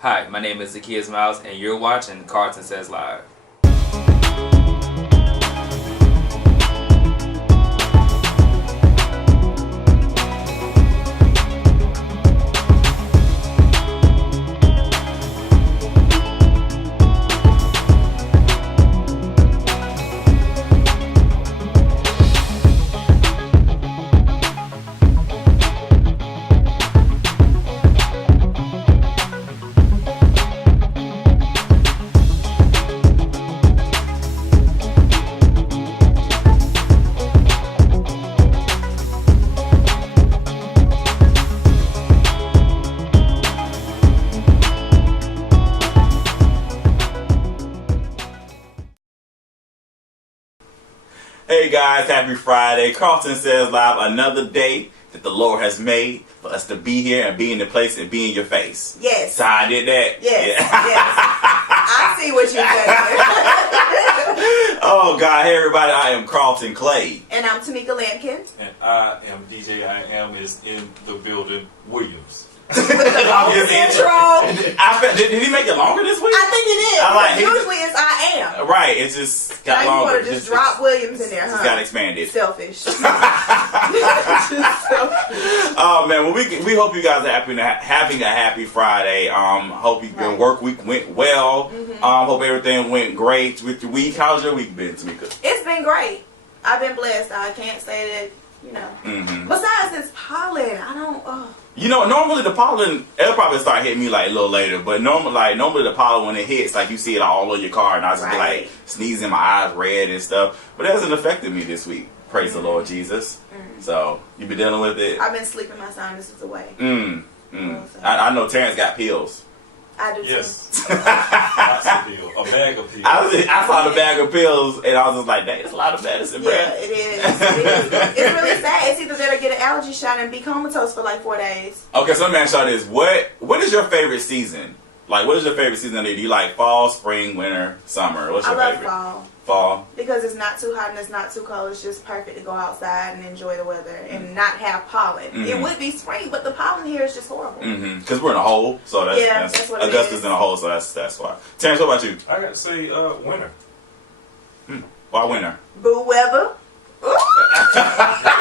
Hi, my name is Zacchaeus Miles, and you're watching Karlton Says Live. Hey guys, happy Friday. Karlton Says Live, another day that the Lord has made for us to be here and be in the place and be in your face. Yes. So I did that? Yes. Yeah. Yes. I see what you're doing. Oh God, hey everybody, I am Karlton Clay. And I'm Tamika Lampkin. And I am DJ I Am is in the building, Williams. With the longest intro. Did he make it longer this week? I think it is. I like, usually it's I Am. Right, it just got now longer. You want to just drop Williams in there, huh? Just got expanded. Selfish. Oh man, well we hope you guys are having a happy Friday. Hope your work week went well. Hope everything went great with your week. How's your week been, Tamika? It's been great. I've been blessed. I can't say that, Besides this pollen, I don't. Normally the pollen, it'll probably start hitting me like a little later, but normally the pollen when it hits, like you see it all over your car, and I just be like sneezing, my eyes red and stuff. But it hasn't affected me this week. Praise the Lord Jesus. So you been dealing with it? I've been sleeping my sinuses away. I know Terrence got pills. I do Yes. too. Lots of pills. A bag of pills. I saw the bag of pills and I was just like, dang, it's a lot of medicine, bro. Yeah, it is. It's really sad. It's either that or get an allergy shot and be comatose for like 4 days. Okay, so let me ask y'all this. What is your favorite season? Like, what is your favorite season? Do you like fall, spring, winter, summer? What's your favorite? I love fall. Fall? Because it's not too hot and it's not too cold. It's just perfect to go outside and enjoy the weather and not have pollen. It would be spring, but the pollen here is just horrible. Because we're in a hole, so that's what it Augusta's is. in a hole, so that's why. Terrence, what about you? I got to say winter. Why winter? Boo weather.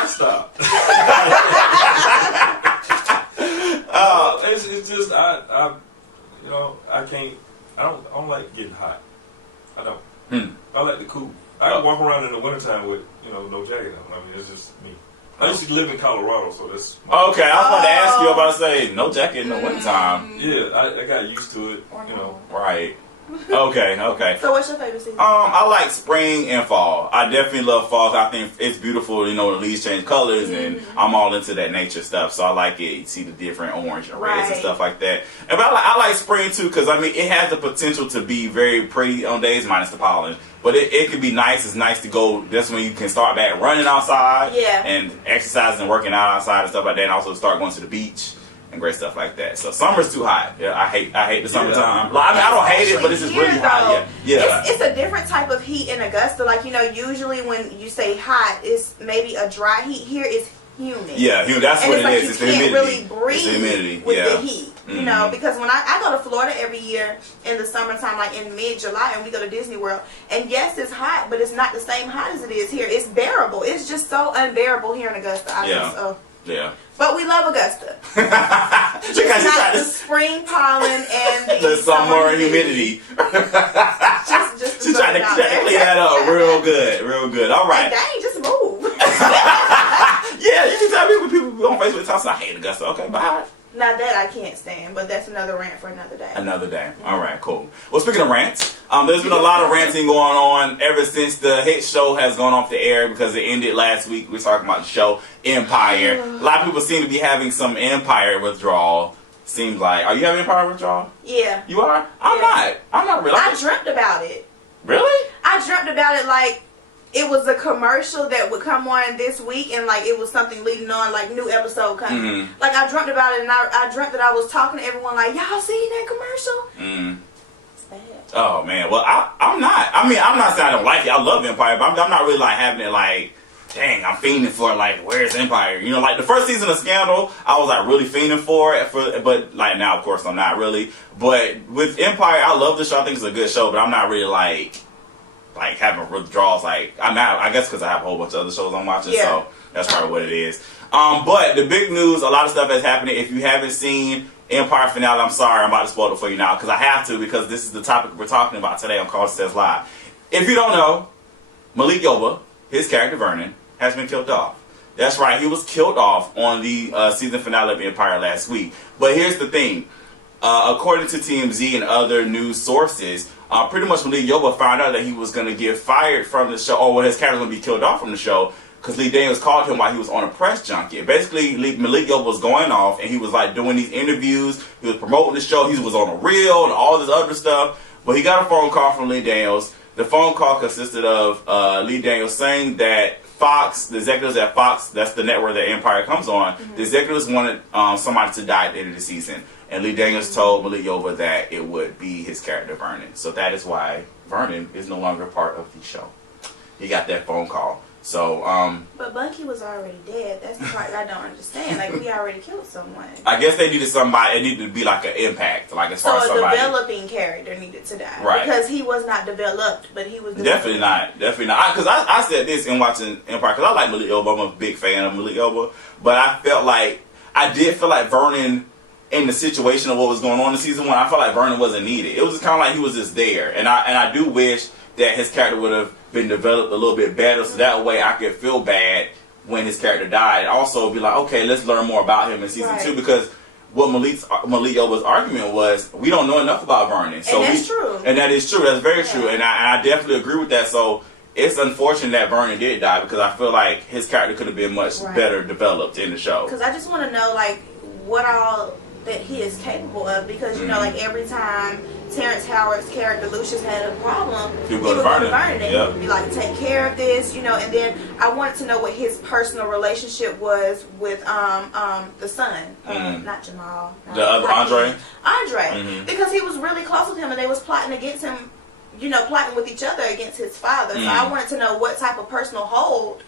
Stop. It's just I don't like getting hot. I don't. I like the cool. I can walk around in the wintertime with no jacket on. I mean, it's just me. I used to live in Colorado, so that's okay. I was about to ask you about to say no jacket in the wintertime. Yeah, I got used to it. Right. Okay. So what's your favorite season? I like spring and fall. I definitely love fall. I think it's beautiful. The leaves change colors, and I'm all into that nature stuff. So I like it. You see the different orange and reds and stuff like that. But I like spring too because it has the potential to be very pretty on days minus the pollen. But it can be nice. It's nice to go. That's when you can start back running outside, and exercising and working out outside and stuff like that. And also start going to the beach. And great stuff like that. So summer's too hot. Yeah, I hate the summertime. I don't hate it, but it's just really hot. Yeah. It's a different type of heat in Augusta. Like usually when you say hot, it's maybe a dry heat. Here it's humid. Yeah, that's what it is. It's the humidity. You can't really breathe it's the humidity. with the heat. Because when I go to Florida every year in the summertime, like in mid-July, and we go to Disney World, and yes, it's hot, but it's not the same hot as it is here. It's bearable. It's just so unbearable here in Augusta. Yeah. But we love Augusta. Just not the spring pollen and the summer humidity. just She's trying to clean that up real good. All right. Hey, dang, just move. Yeah, you can tell people on Facebook talking, I hate Augusta. Okay, bye. Now that I can't stand, but that's another rant for another day. All right, cool. Well, speaking of rants, there's been a lot of ranting going on ever since the hit show has gone off the air because it ended last week. We're talking about the show Empire. A lot of people seem to be having some Empire withdrawal. Seems like. Are you having Empire withdrawal? Yeah. You are? I'm not really. I dreamt about it. Really? I dreamt about it like it was a commercial that would come on this week, and like it was something leading on, like new episode coming. Like I dreamt about it, and I dreamt that I was talking to everyone like, y'all seen that commercial? It's bad. Oh man, well I'm not. I'm not saying I don't like it. I love Empire, but I'm not really like having it like dang, I'm fiending for like, where's Empire? You know, like the first season of Scandal, I was like really fiending for it, but like now, of course, I'm not really. But with Empire, I love the show. I think it's a good show, but I'm not really like having withdrawals. Like I'm not. I guess because I have a whole bunch of other shows I'm watching, so that's probably what it is. But the big news, a lot of stuff is happening. If you haven't seen Empire finale, I'm sorry, I'm about to spoil it for you now because I have to, because this is the topic we're talking about today on Karlton Says Live. If you don't know, Malik Yoba, his character Vernon, has been killed off. That's right, he was killed off on the season finale of Empire last week. But here's the thing. According to TMZ and other news sources, pretty much Malik Yoba found out that he was going to get fired from the show, or well, his character was going to be killed off from the show, because Lee Daniels called him while he was on a press junket. Basically, Malik Yoba was going off, and he was like doing these interviews, he was promoting the show, he was on a reel, and all this other stuff. But he got a phone call from Lee Daniels. The phone call consisted of Lee Daniels saying that Fox, the executives at Fox, that's the network that Empire comes on, the executives wanted somebody to die at the end of the season. And Lee Daniels told Malik Yoba that it would be his character Vernon. So that is why Vernon is no longer part of the show. He got that phone call. So, But Bucky was already dead. That's the part I don't understand. Like, we already killed someone. I guess they needed somebody, it needed to be like an impact, like as far as somebody. So a developing character needed to die. Right. Because he was not developed, but he was Definitely not. Because I said this in watching Empire, because I like Malik Yoba, I'm a big fan of Malik Yoba, but I did feel like Vernon, in the situation of what was going on in season 1, I felt like Vernon wasn't needed. It was just kind of like he was just there. And I do wish that his character would have been developed a little bit better, so that way I could feel bad when his character died. And also be like, okay, let's learn more about him in season 2, because what Malik Yoba's argument was, we don't know enough about Vernon. So and that's true. And that is true. That's very true. And I definitely agree with that. So it's unfortunate that Vernon did die, because I feel like his character could have been much better developed in the show. Because I just want to know, like, what all that he is capable of, because, you know, like, every time Terrence Howard's character Lucius had a problem, he would go to Vernon and he would be like, take care of this, you know. And then I wanted to know what his personal relationship was with the son, not Jamal, the other Andre, because he was really close with him, and they was plotting against him, you know, plotting with each other against his father. So I wanted to know what type of personal hold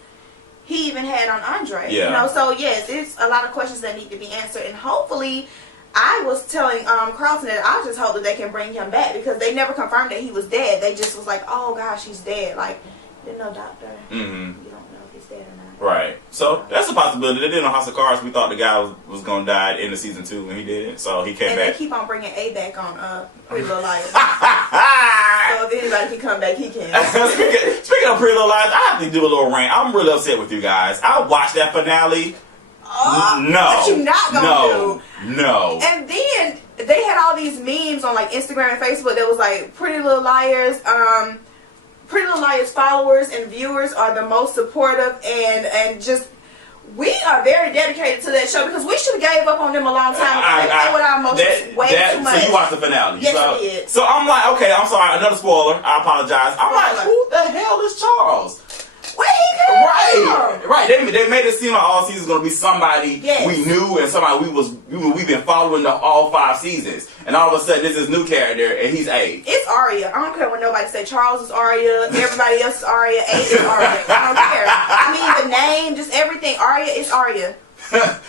he even had on Andre, you know. So yes, there's a lot of questions that need to be answered, and hopefully, I was telling Karlton that I just hope that they can bring him back, because they never confirmed that he was dead. They just was like, oh gosh, he's dead. Like, didn't know, doctor. You don't know if he's dead or not. Right. So that's a possibility. They did on House of Cards. We thought the guy was going to die in the season 2 when he did. So he came back. And they keep on bringing A back on Pretty Little Liars. So if anybody can come back, he can. Speaking of Pretty Little Liars, I have to do a little rant. I'm really upset with you guys. I watched that finale. No. What you not gonna do? No. And then they had all these memes on like Instagram and Facebook that was like, Pretty Little Liars, Pretty Little Liars followers and viewers are the most supportive, and just, we are very dedicated to that show, because we should have gave up on them a long time ago. They play with our emotions way too much. So you watched the finale? Yes, I did. So I'm like, okay, I'm sorry, another spoiler. I apologize. I'm like, who the hell is Charles? Where he came from? Right. They made it seem like all seasons going to be somebody we knew, and somebody we've been following all 5 seasons, and all of a sudden this is new character and he's A. It's Arya. I don't care what nobody say. Charles is Arya. Everybody else is Arya. A is Arya. I don't care. I mean, the name, just everything. Arya is Arya.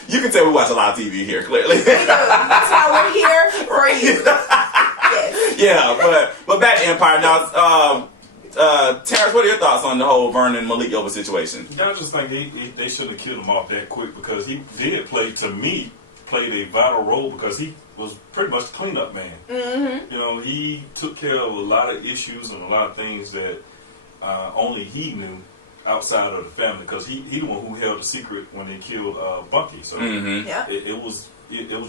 You can tell we watch a lot of TV here, clearly. We do. That's why we're here for you. Yes. Yeah, but back to Empire now. Terrence, what are your thoughts on the whole Vernon Malik Yoba situation? I just think they shouldn't have killed him off that quick, because he did played a vital role, because he was pretty much the cleanup man. You know, he took care of a lot of issues and a lot of things that only he knew outside of the family, because he the one who held the secret when they killed Bucky. So it was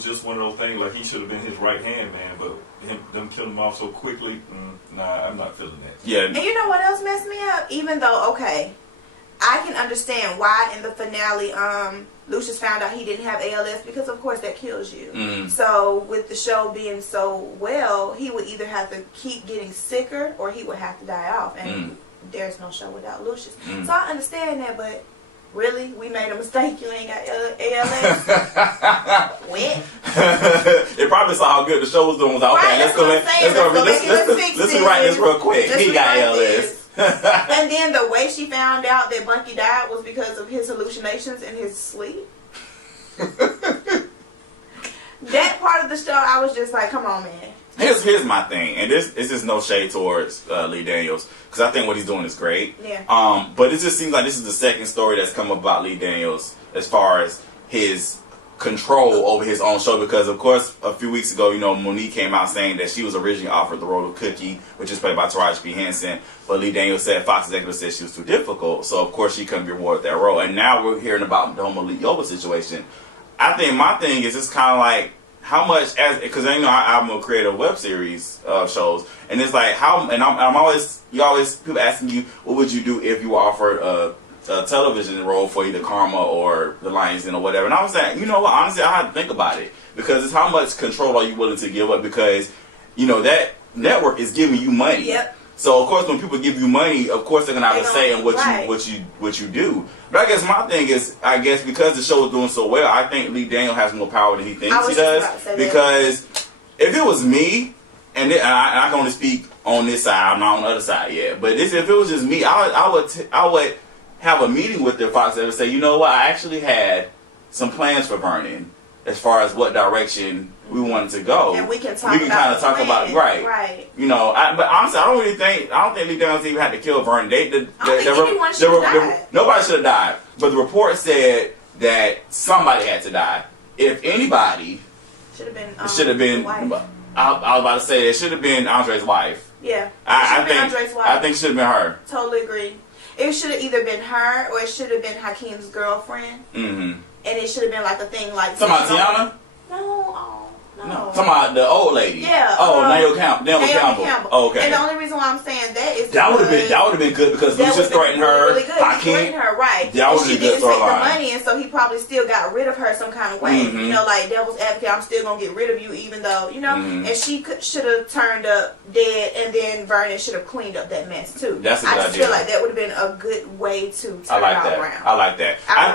just one of those things, like he should have been his right hand man, but them killing him off so quickly, nah, I'm not feeling that. Yeah. And you know what else messed me up? Even though, okay, I can understand why in the finale Lucius found out he didn't have ALS, because of course that kills you. So with the show being so well, he would either have to keep getting sicker or he would have to die off, and there's no show without Lucius. So I understand that, but really, we made a mistake. You ain't got ALS. What? They probably saw how good the show was doing. Was like, okay, let's write this real quick. He got ALS. And then the way she found out that Bunky died was because of his hallucinations in his sleep. That part of the show, I was just like, come on, man. Here's my thing, and this is no shade towards Lee Daniels, because I think what he's doing is great. Yeah. But it just seems like this is the second story that's come about Lee Daniels as far as his control over his own show, because of course a few weeks ago, Monique came out saying that she was originally offered the role of Cookie, which is played by Taraji P. Henson, but Lee Daniels said Fox executive said she was too difficult, so of course she couldn't be rewarded that role. And now we're hearing about the whole Malik Yoba situation. I think my thing is, it's kind of like, how much, because I'm a creator of web series shows, and it's like I'm always people asking you, what would you do if you were offered a television role for either Karma or The Lion's Den or whatever? And I was saying, you know what, honestly, I had to think about it, because it's how much control are you willing to give up, because that network is giving you money. Yep. So of course, when people give you money, of course they're gonna have a say in what you do. But I guess my thing is, because the show is doing so well, I think Lee Daniels has more power than he thinks he does. Because if it was me, and I can only speak on this side, I'm not on the other side yet. But if it was just me, I would have a meeting with the Fox and say, you know what, I actually had some plans for Vernon as far as what direction we wanted to go. And we can kind of talk about it. Right. But honestly, I don't think Lee Daniels even had to kill Vernon. Nobody should have died. But the report said that somebody had to die. If anybody, it should have been. I was about to say it should have been Andre's wife. Yeah. I think Andre's wife. I think it should have been her. Totally agree. It should have either been her or it should have been Hakeem's girlfriend. Mm-hmm. And it should have been like a thing like. Talking about Tiana? No. Talking about the old lady. Yeah. Naomi Campbell. Oh, okay. And the only reason why I'm saying that is that would have been good, because Lucius threatened her. Really good. He threatened her, right? That would have been good She didn't take the storyline. money, and so he probably still got rid of her some kind of way. Mm-hmm. Like devil's advocate, I'm still gonna get rid of you, even though Mm-hmm. And she should have turned up dead, and then Vernon should have cleaned up that mess too. That's a good I just idea. feel like that would have been a good way to turn I like it all that. around. I like that. I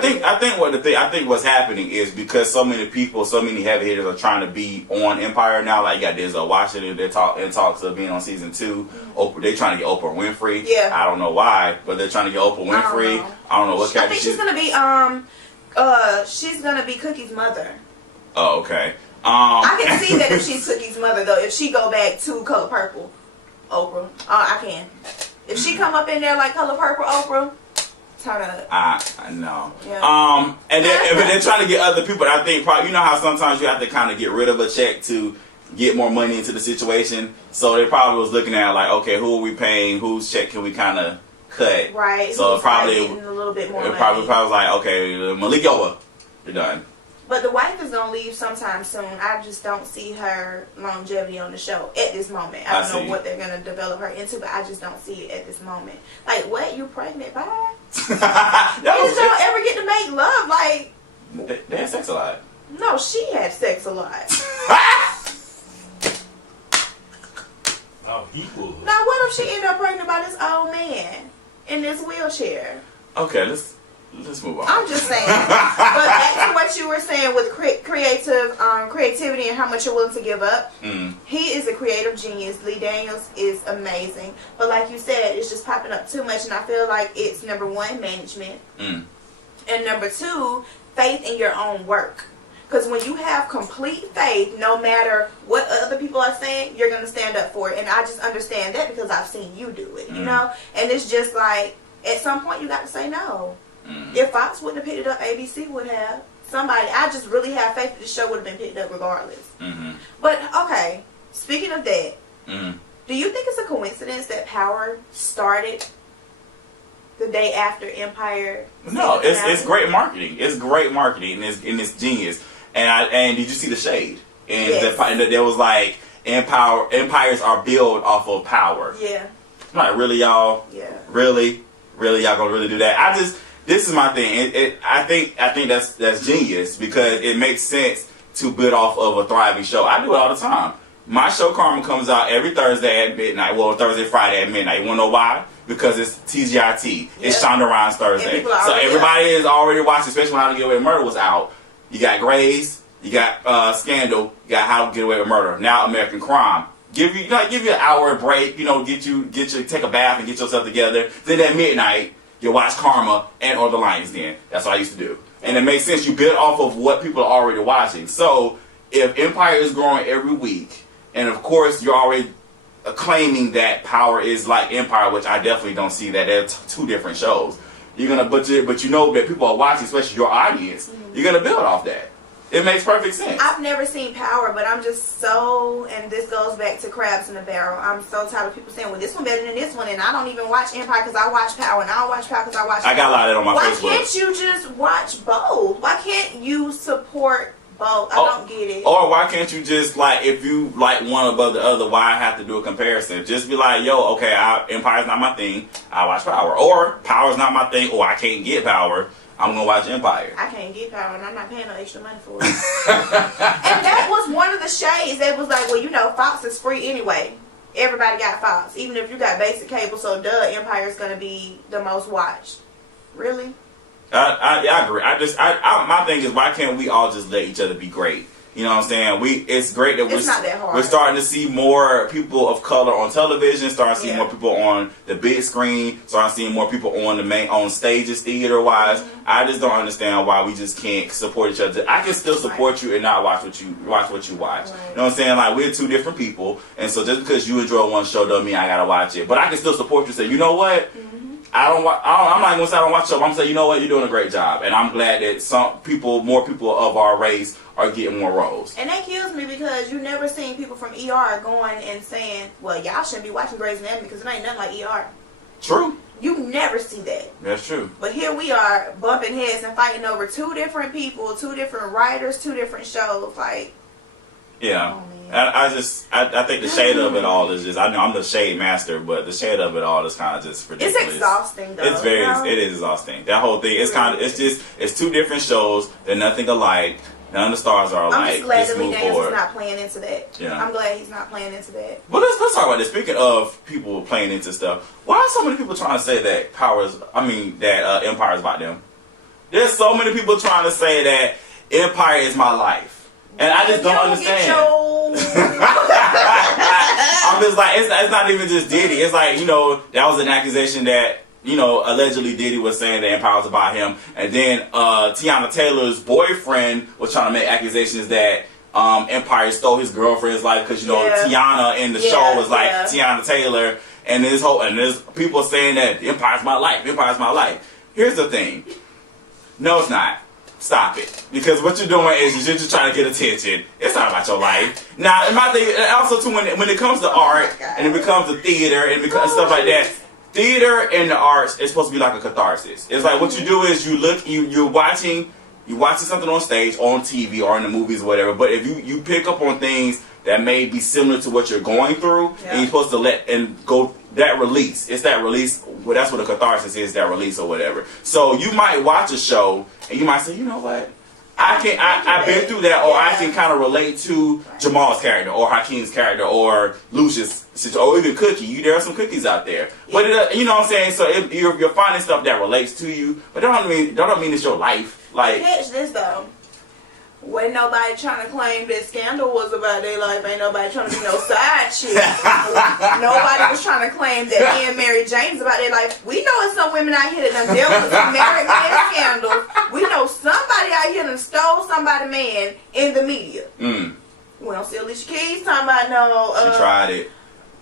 think what's happening is because so many people, so many heavy hitters are trying to be on Empire now. Like you got Denzel Washington, they're in talks of being on season 2. Mm-hmm. They're trying to get Oprah Winfrey. Yeah. I don't know why, but they're trying to get Oprah Winfrey. I don't know what character. I think she's gonna be Cookie's mother. Oh, okay. I can see that if she's Cookie's mother, though. If she go back to Color Purple, Oprah, I can. If she come up in there like Color Purple, Oprah, turn up. I know. Yeah. And they're trying to get other people. I think probably, how sometimes you have to kind of get rid of a check to get more money into the situation. So they probably was looking at like, okay, who are we paying? Whose check can we kind of cut? Right. So it probably getting a little bit more it money. probably was like, okay, Malik Yoba, you're done. But the wife is gonna leave sometime soon. I just don't see her longevity on the show at this moment. I don't know what they're gonna develop her into, but I just don't see it at this moment. Like, what? You pregnant? Bye. Did y'all ever get to make love? Like, they had sex a lot. No, she had sex a lot. Oh, equal. Now, what if she ended up pregnant by this old man in this wheelchair? Okay, let's move on. I'm just saying. But back to what you were saying with creativity and how much you're willing to give up. He is a creative genius. Lee Daniels is amazing. But like you said, it's just popping up too much, and I feel like it's number 1, management. And number 2, faith in your own work. Because when you have complete faith, no matter what other people are saying, you're going to stand up for it. And I just understand that because I've seen you do it, you know? And it's just like, at some point, you got to say no. If Fox wouldn't have picked it up, ABC would have. Somebody, I just really have faith that the show would have been picked up regardless. But, okay, speaking of that, do you think it's a coincidence that Power started the day after Empire? No, it's great marketing. It's great marketing, and it's genius. And did you see the shade? And yes. there was like, empires are built off of power. Yeah. I'm like, really, y'all? Yeah. Really, y'all gonna really do that? This is my thing. I think that's genius, because it makes sense to build off of a thriving show. I do it all the time. My show Karma comes out every Thursday at midnight. Well, Thursday, Friday at midnight. You wanna know why? Because it's TGIT. It's Shonda Rhimes Thursday. So everybody is already watching, especially when How to Get Away with Murder was out. You got Grey's, you got Scandal, you got How to Get Away with Murder. Now American Crime. Give you an hour break, take a bath and get yourself together. Then at midnight, you watch Karma and or The Lion's Den. That's what I used to do. And it makes sense. You build off of what people are already watching. So if Empire is growing every week, and of course you're already claiming that Power is like Empire, which I definitely don't see that. They're two different shows. But you know that people are watching, especially your audience. You're gonna build off that. It makes perfect sense. I've never seen Power, but I'm just and this goes back to Crabs in a Barrel. I'm so tired of people saying, well, this one better than this one, and I don't even watch Empire because I watch Power, and I don't watch Power because I watch Power. I got a lot of that on my Facebook. Why can't you just watch both? Why can't you support both? I don't get it. Or why can't you just, if you like one above the other, why have to do a comparison? Just be like, yo, okay, Empire's not my thing, I watch Power. Or Power's not my thing, or I can't get Power, I'm going to watch Empire. I can't get Power, and I'm not paying no extra money for it. And that was one of the shades that was like, well, Fox is free anyway. Everybody got Fox. Even if you got basic cable, so Empire is going to be the most watched. Really? I agree. My thing is, why can't we all just let each other be great? You know what I'm saying? It's great that it's not that hard. We're starting to see more people of color on television, starting to see more people on the big screen, starting to see more people on stages, theater wise. I just don't understand why we just can't support each other. I can still support you and not watch what you watch. Right. You know what I'm saying? Like, we're two different people, and so just because you enjoy one show doesn't mean I gotta watch it. But I can still support you and say, you know what? I'm not even gonna say I don't watch the show. I'm gonna say, you know what, you're doing a great job, and I'm glad that more people of our race are getting more roles. And that kills me because you never seen people from ER going and saying, well, y'all shouldn't be watching Grey's Anatomy because it ain't nothing like ER. True. You never see that. That's true. But here we are bumping heads and fighting over two different people, two different writers, two different shows. Yeah. I think the shade of it all is just, I know I'm the shade master, but the shade of it all is kind of just ridiculous. It's exhausting, though. It is exhausting. That whole thing, it's two different shows. They're nothing alike. None of the stars are alike. I'm just glad that Lee Daniels is not playing into that. Yeah. I'm glad he's not playing into that. But let's talk about this. Speaking of people playing into stuff, why are so many people trying to say that Empire is about them? There's so many people trying to say that Empire is my life. And I just don't understand. I'm just like, it's not even just Diddy. It's like, that was an accusation that, allegedly Diddy was saying that Empire was about him. And then Tiana Taylor's boyfriend was trying to make accusations that Empire stole his girlfriend's life because, Tiana in the show was like Tiana Taylor. And there's people saying that Empire's my life. Empire's my life. Here's the thing. No, it's not. Stop it. Because what you're doing is you're just trying to get attention. It's not about your life. Now, my thing, also too, when it comes to art, and it becomes the theater, and stuff like that, theater and the arts is supposed to be like a catharsis. It's like what you do is you're watching something on stage, on TV, or in the movies, or whatever, but if you pick up on things that may be similar to what you're going through, and you're supposed to let and go that release. It's that release. Well, that's what a catharsis is, that release or whatever. So you might watch a show and you might say, you know what? I've been through that, or I can kind of relate to Jamal's character, or Hakeem's character, or Lucius, or even Cookie. There are some cookies out there, but you know what I'm saying. So you're finding stuff that relates to you, but that don't mean it's your life. Like, catch this though. Wasn't nobody trying to claim that Scandal was about their life. Ain't nobody trying to be no side chick. Nobody was trying to claim that me and Mary Jane's about their life. We know it's some women out here that done dealt with some married man scandals. We know somebody out here done stole somebody's man in the media. We don't see Alicia Keys talking about she tried it.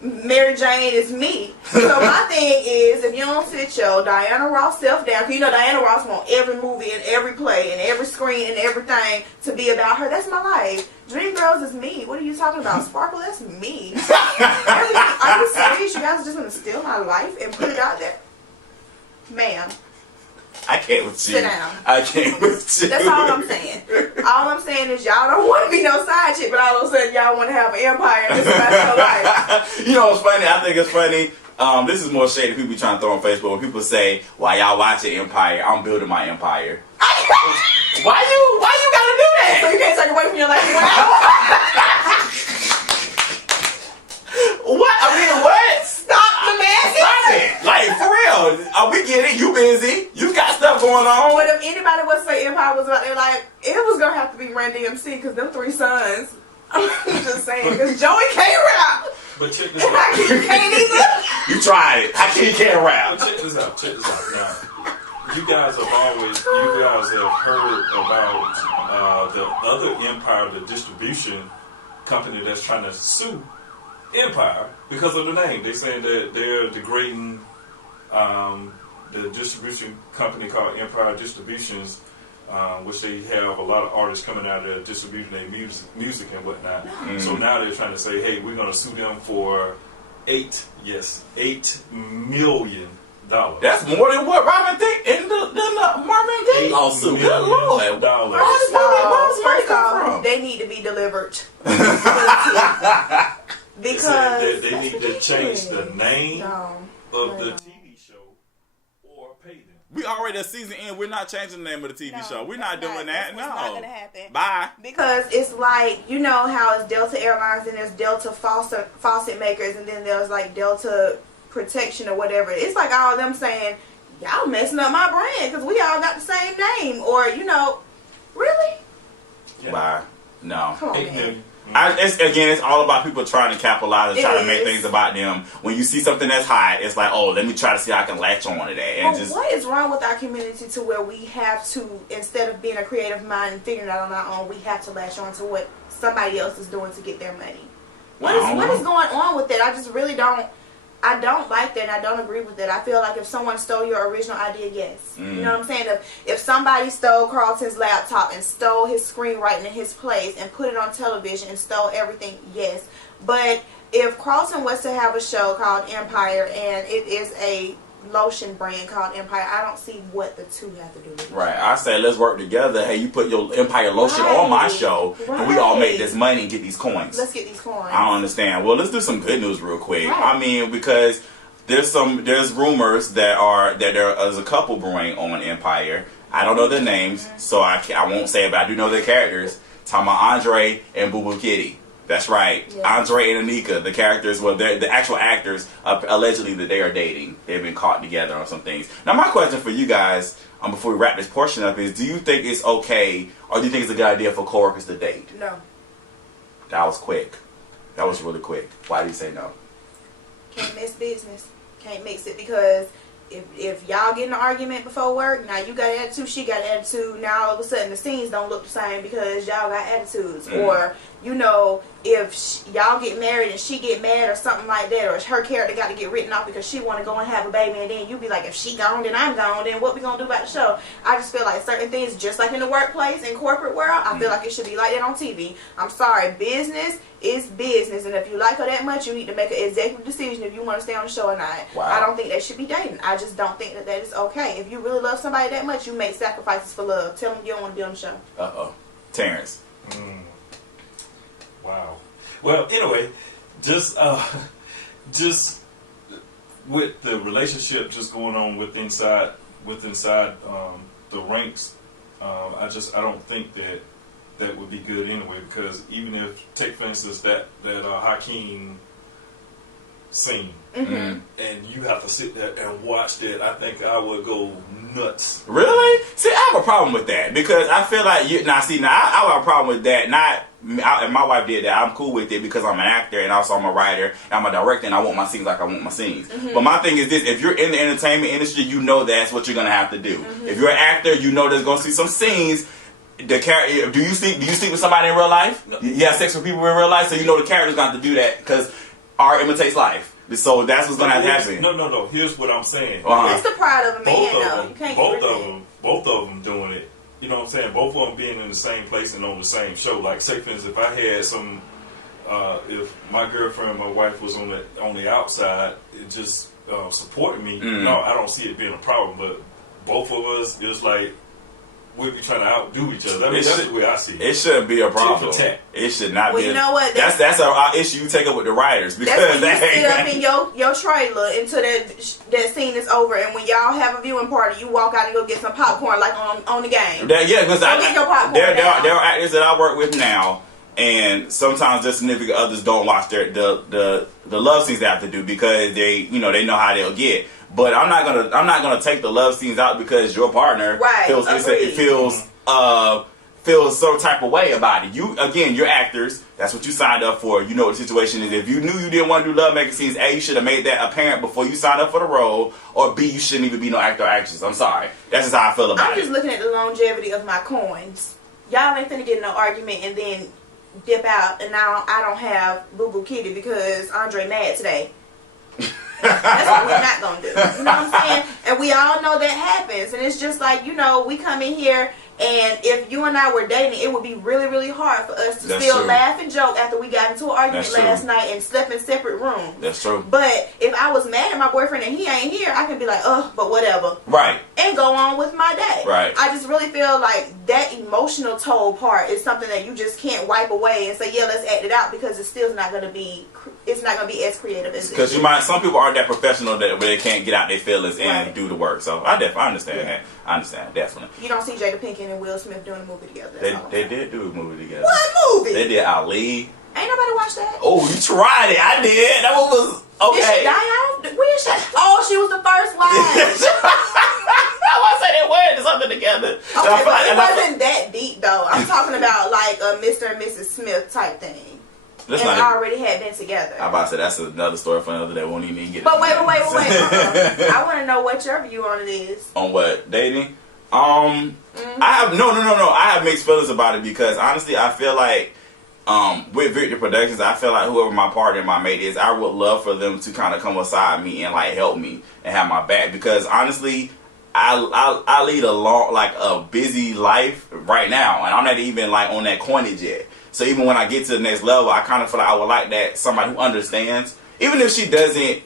Mary Jane is me. So my thing is, if you don't sit your Diana Ross self down, because Diana Ross want every movie and every play and every screen and everything to be about her. That's my life. Dreamgirls is me. What are you talking about? Sparkle, that's me. Are you serious? You guys are just going to steal my life and put it out there? Ma'am. I can't with you. Sit down. I can't with you. That's all I'm saying. All I'm saying is y'all don't want to be no side chick, but all of a sudden y'all want to have an empire and this is about your life. You know what's funny? I think it's funny. This is more shade that people be trying to throw on Facebook when people say, "Why y'all watching Empire? I'm building my empire." Why you gotta do that? So you can't take away from your life. What? I mean, what? Stop the madness. Stop it. Like, for real. We get it. You busy. You got stuff going on. But if anybody was to say Empire was about their life, it was going to have to be Randy MC because them three sons. I'm just saying. Because Joey can't rap. But check this out. You can't either. You tried it. How can you can't rap? But check this out. Check this out. Now, you guys have heard about the other Empire, the distribution company that's trying to sue Empire because of the name. They're saying that they're degrading the distribution company called Empire Distributions, which they have a lot of artists coming out there distributing their music and whatnot. So now they're trying to say, hey, we're going to sue them for $8 million. That's more than what Robin Thicke and the Marvin Gaye lawsuit. Good Lord. First off, they need to be delivered. Because they need to change the name of the TV show or pay them. We already a season in. We're not changing the name of the TV show. We're not doing that. No. That's not going to happen. Bye. Because it's like, you know how it's Delta Airlines and there's Delta faucet makers and then there's like Delta Protection or whatever. It's like all of them saying, y'all messing up my brand because we all got the same name. Or, you know, really? Yeah. Bye. No. Come on, man. It's all about people trying to capitalize and trying to make things about them. When you see something that's hot, it's like, oh, let me try to see how I can latch on to that. And what is wrong with our community to where we have to, instead of being a creative mind and figuring it out on our own, we have to latch on to what somebody else is doing to get their money? What is going on with that? I just really don't. I don't like that, and I don't agree with it. I feel like if someone stole your original idea, yes. You know what I'm saying? If somebody stole Karlton's laptop and stole his screenwriting in his place and put it on television and stole everything, yes. But if Karlton was to have a show called Empire and it is a lotion brand called Empire, I don't see what the two have to do with it. Right. I say let's work together. Hey, you put your Empire lotion on my show and we all make this money and get these coins. Let's get these coins. I don't understand. Well, let's do some good news real quick. Right. I mean, because there's rumors that there is a couple brewing on Empire. I don't know their names, so I won't say it, but I do know their characters. Talking about Andre and Boo Boo Kitty. That's right. Yeah. Andre and Anika, the characters, well, they're the actual actors, allegedly that they are dating. They've been caught together on some things. Now, my question for you guys, before we wrap this portion up, is: do you think it's okay, or do you think it's a good idea for coworkers to date? No. That was quick. That was really quick. Why do you say no? Can't mix business. Can't mix it because if y'all get in an argument before work, now you got attitude, she got attitude, now all of a sudden the scenes don't look the same because y'all got attitudes. Or, you know, if y'all get married and she get mad or something like that, or her character got to get written off because she want to go and have a baby, and then you be like, if she gone, then I'm gone, then what we going to do about the show? I just feel like certain things, just like in the workplace, in corporate world, I feel like it should be like that on TV. I'm sorry, business is business, and if you like her that much, you need to make an executive decision if you want to stay on the show or not. Wow. I don't think they should be dating. I just don't think that is okay. If you really love somebody that much, you make sacrifices for love. Tell them you don't want to be on the show. Terrence. Wow. Well, anyway, just with the relationship just going on with inside the ranks, I don't think that would be good anyway, because even if, take for instance that Hakeem scene, and you have to sit there and watch that, I think I would go nuts. Really? See, I have a problem with that because I feel like I have a problem with that. And my wife did that. I'm cool with it because I'm an actor and also I'm a writer and I'm a director and I want my scenes like I want my scenes. But my thing is this: if you're in the entertainment industry, you know that's what you're gonna have to do. If you're an actor, you know there's gonna see some scenes. Do you sleep with somebody in real life? You have sex with people in real life, so you know the character's gonna have to do that because art imitates life. So that's what's gonna have to happen. No. Here's what I'm saying. That's the pride of a man, though. You can't both of them doing it. You know what I'm saying? Both of them being in the same place and on the same show. Like, say for instance, if I had some, if my girlfriend, my wife was on the outside, it just supporting me. No, I don't see it being a problem. But both of us, it's like we'll be trying to outdo each other. I mean, that's the way I see it. It shouldn't be a problem. It should not be. You know what? That's an issue you take up with the writers because that's when you sit up in your trailer until that scene is over, and when y'all have a viewing party, you walk out and go get some popcorn like on the game. Because there are actors that I work with now, and sometimes their significant others don't watch the love scenes they have to do because they know how they'll get. But I'm not gonna take the love scenes out because your partner feels feel some type of way about it. You're actors. That's what you signed up for. You know what the situation is. If you knew you didn't want to do lovemaking scenes, A, you should have made that apparent before you signed up for the role, or B, you shouldn't even be no actor or actress. I'm sorry. That's just how I feel about it. I'm just looking at the longevity of my coins. Y'all ain't finna get in no argument and then dip out, and now I don't have Boo Boo Kitty because Andre mad today. That's what we're not gonna do. You know what I'm saying? And we all know that happens. And it's just like, we come in here, and if you and I were dating, it would be really, really hard for us to still laugh and joke after we got into an argument last night and slept in separate rooms. That's true. But if I was mad at my boyfriend and he ain't here, I can be like, but whatever. Right. And go on with my day. Right. I just really feel like that emotional toll part is something that you just can't wipe away and say, yeah, let's act it out, because it's still not going to be, it's not going to be as creative as it is. Because some people aren't that professional that where they can't get out their feelings and do the work. So I understand that. I understand, definitely. You don't see Jada Pinkett and Will Smith doing a movie together. They did do a movie together. What movie? They did Ali. Ain't nobody watched that. Oh, you tried it. I did. That one was okay. Did she die off? Where is she? Oh, she was the first wife. I said they were something together. Okay, but it wasn't that deep though. I'm talking about like a Mr. and Mrs. Smith type thing. And already had been together. I'm about to say that's another story for another day. Won't even get. But wait. I want to know what your view on it is. On what? Dating? I have no. I have mixed feelings about it because honestly, I feel like with Victor Productions, I feel like whoever my partner and my mate is, I would love for them to kind of come aside me and like help me and have my back, because honestly, I lead a busy life right now, and I'm not even like on that coinage yet. So even when I get to the next level, I kind of feel like I would like that somebody who understands, even if she doesn't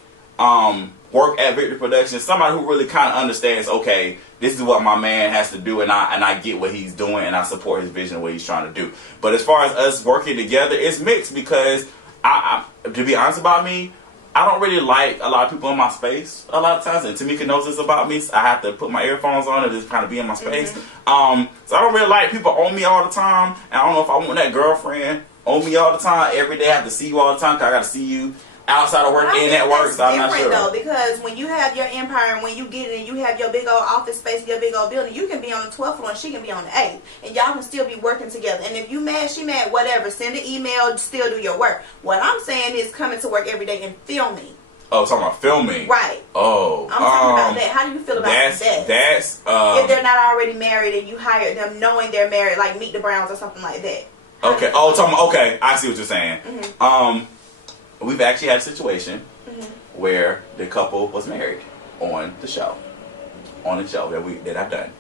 work at Victor Productions, somebody who really kind of understands, okay, this is what my man has to do, and I get what he's doing, and I support his vision, what he's trying to do. But as far as us working together, it's mixed, because I to be honest about me, I don't really like a lot of people in my space a lot of times, and Tamika knows this about me. So I have to put my earphones on and just kind of be in my space. So I don't really like people on me all the time, and I don't know if I want that girlfriend on me all the time. Every day I have to see you all the time, because I got to see you outside of work and at work, so I'm not sure. Though, because when you have your empire and when you get in and you have your big old office space, your big old building, you can be on the 12th floor and she can be on the 8th, and y'all can still be working together. And if you mad, she mad, whatever, send an email, still do your work. What I'm saying is coming to work every day and filming. Oh, talking about filming. Right. Oh. I'm talking about that. How do you feel about that? That's if they're not already married and you hired them knowing they're married, like Meet the Browns or something like that. Okay. Oh, okay. I see what you're saying. We've actually had a situation where the couple was married on the show that I've done,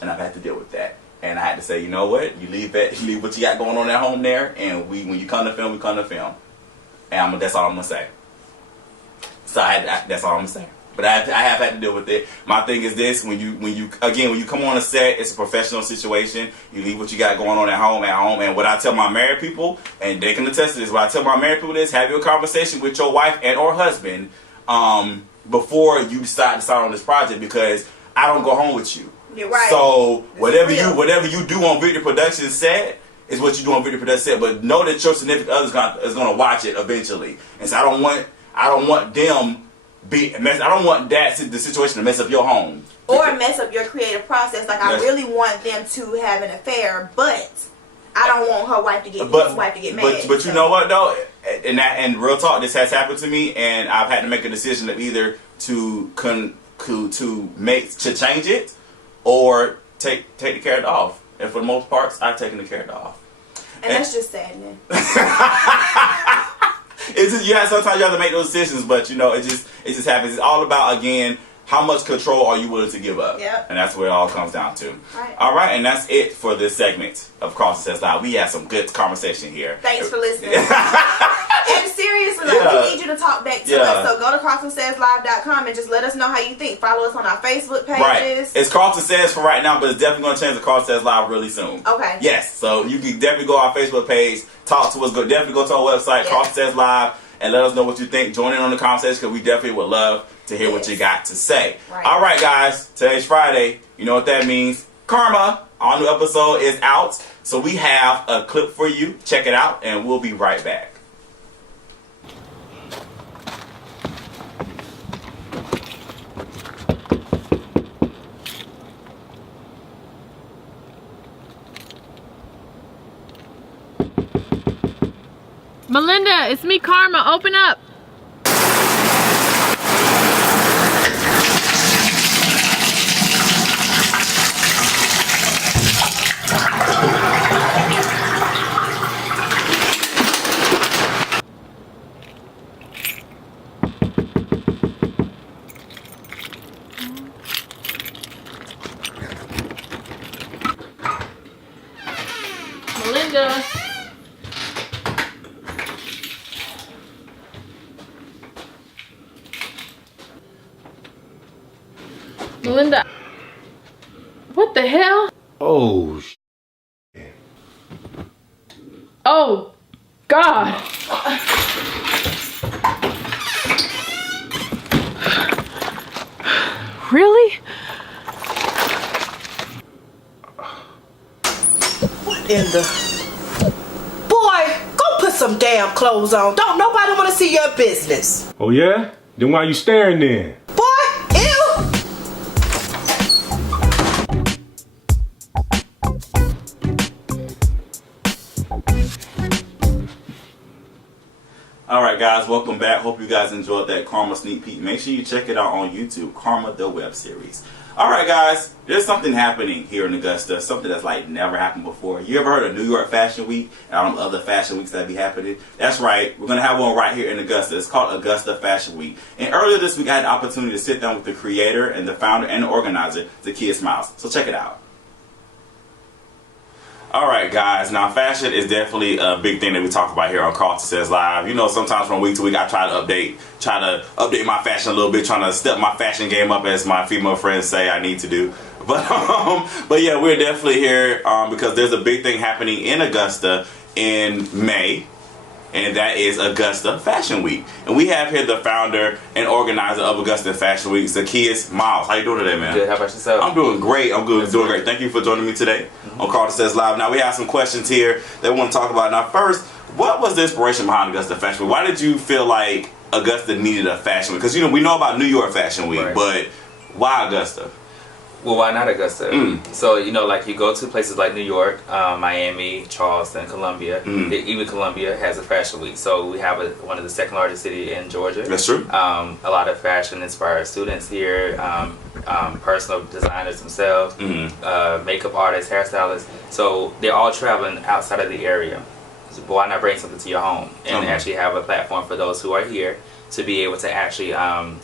and I've had to deal with that. And I had to say, you know what? You leave what you got going on at home there, and when you come to film, we come to film. And that's all I'm gonna say. So that's all I'm saying. But I have had to deal with it. My thing is this: when you come on a set, it's a professional situation. You leave what you got going on at home. And what I tell my married people, and they can attest to this, what I tell my married people is: have your conversation with your wife and or husband before you decide to start on this project, because I don't go home with you. You're right. So whatever you do on Victor Productions set is what you do on Victor Productions set. But know that your significant other is going to watch it eventually. And so I don't want them. I don't want the situation to mess up your home or mess up your creative process. Like I really want them to have an affair, but I don't want her wife to get mad. But you know what though, and real talk, this has happened to me, and I've had to make a decision of either to change it or take the carrot off. And for the most parts, I've taken the carrot off. And that's just saddening. It's just, sometimes you have to make those decisions, but it just happens. It's all about, again, how much control are you willing to give up? Yep. And that's where it all comes down to. Right. All right, and that's it for this segment of Karlton Says Live. We had some good conversation here. Thanks for listening. And seriously, we need you to talk back to us. So go to KarltonSaysLive.com and just let us know how you think. Follow us on our Facebook pages. Right. It's Karlton Says for right now, but it's definitely going to change to Karlton Says Live really soon. Okay. Yes. So you can definitely go on our Facebook page, talk to us. Definitely go to our website, Karlton Says Live, and let us know what you think. Join in on the conversation, because we definitely would love to hear what you got to say. Right. All right, guys. Today's Friday. You know what that means. Karma. Our new episode is out. So we have a clip for you. Check it out, and we'll be right back. Melinda, it's me, Karma. Open up. Melinda. Melinda. What the hell? Oh, Oh, God. Really? What in the... Boy, go put some damn clothes on. Don't nobody want to see your business. Oh yeah? Then why you staring then? Boy, ew! Alright guys, welcome back. Hope you guys enjoyed that Karma sneak peek. Make sure you check it out on YouTube, Karma the web series. Alright guys, there's something happening here in Augusta, something that's like never happened before. You ever heard of New York Fashion Week and all them other fashion weeks that be happening? That's right, we're going to have one right here in Augusta. It's called Augusta Fashion Week. And earlier this week I had the opportunity to sit down with the creator and the founder and the organizer, Tamika Smiles. So check it out. Alright guys, now fashion is definitely a big thing that we talk about here on Karlton Says Live. You know, sometimes from week to week I try to update my fashion a little bit, trying to step my fashion game up, as my female friends say I need to do. But yeah, we're definitely here because there's a big thing happening in Augusta in May. And that is Augusta Fashion Week. And we have here the founder and organizer of Augusta Fashion Week, Zacchaeus Miles. How you doing today, man? Good. How about yourself? I'm doing great. I'm good. Doing great. Thank you for joining me today on Karlton Says Live. Now, we have some questions here that we want to talk about. Now, first, what was the inspiration behind Augusta Fashion Week? Why did you feel like Augusta needed a fashion week? Because, you know, we know about New York Fashion Week, right, but why Augusta? Well, why not Augusta? So, you know, like you go to places like New York, Miami, Charleston, Columbia. Even Columbia has a fashion week. So we have one of the second largest city in Georgia. That's true. A lot of fashion inspired students here, personal designers themselves, makeup artists, hairstylists. So they're all traveling outside of the area. So why not bring something to your home and actually have a platform for those who are here to be able to actually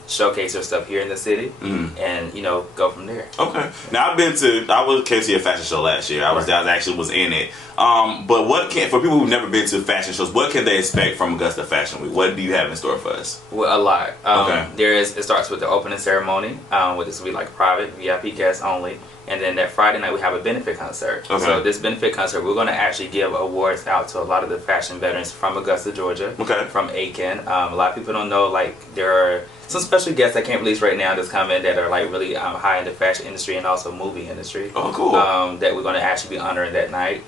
showcase your stuff here in the city and, you know, go from there. Okay. Now, I came to your fashion show last year. I actually was in it. But for people who've never been to fashion shows, what can they expect from Augusta Fashion Week? What do you have in store for us? Well, a lot. Okay. It starts with the opening ceremony, which will be like private, VIP guests only. And then that Friday night we have a benefit concert. Okay. So this benefit concert, we're going to actually give awards out to a lot of the fashion veterans from Augusta, Georgia. Okay. From Aiken. A lot of people don't know, like, there are some special guests I can't release right now that's coming that are like really high in the fashion industry and also movie industry. Oh, cool. That we're going to actually be honoring that night.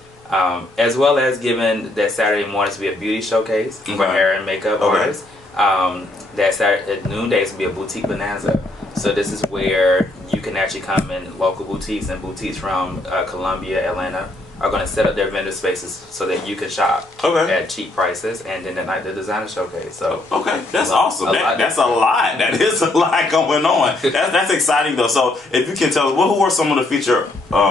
As well as giving that Saturday morning to be a beauty showcase for hair and makeup artists. That Saturday at noonday is going to be a boutique bonanza. So this is where you can actually come in. Local boutiques and boutiques from Columbia, Atlanta are going to set up their vendor spaces so that you can shop at cheap prices. And then the night the designer showcase. So that's awesome. That's a lot. That is a lot going on. That's exciting though. So if you can tell us, who are some of the featured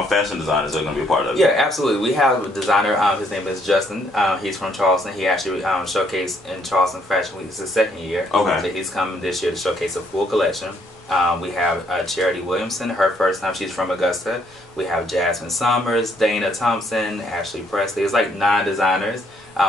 fashion designers that are going to be a part of it? Yeah, absolutely. We have a designer. His name is Justin. He's from Charleston. He actually showcased in Charleston Fashion Week. It's his second year. Okay. So he's coming this year to showcase a full collection. We have Charity Williamson, her first time. She's from Augusta. We have Jasmine Summers, Dana Thompson, Ashley Presley. It's like 9 designers.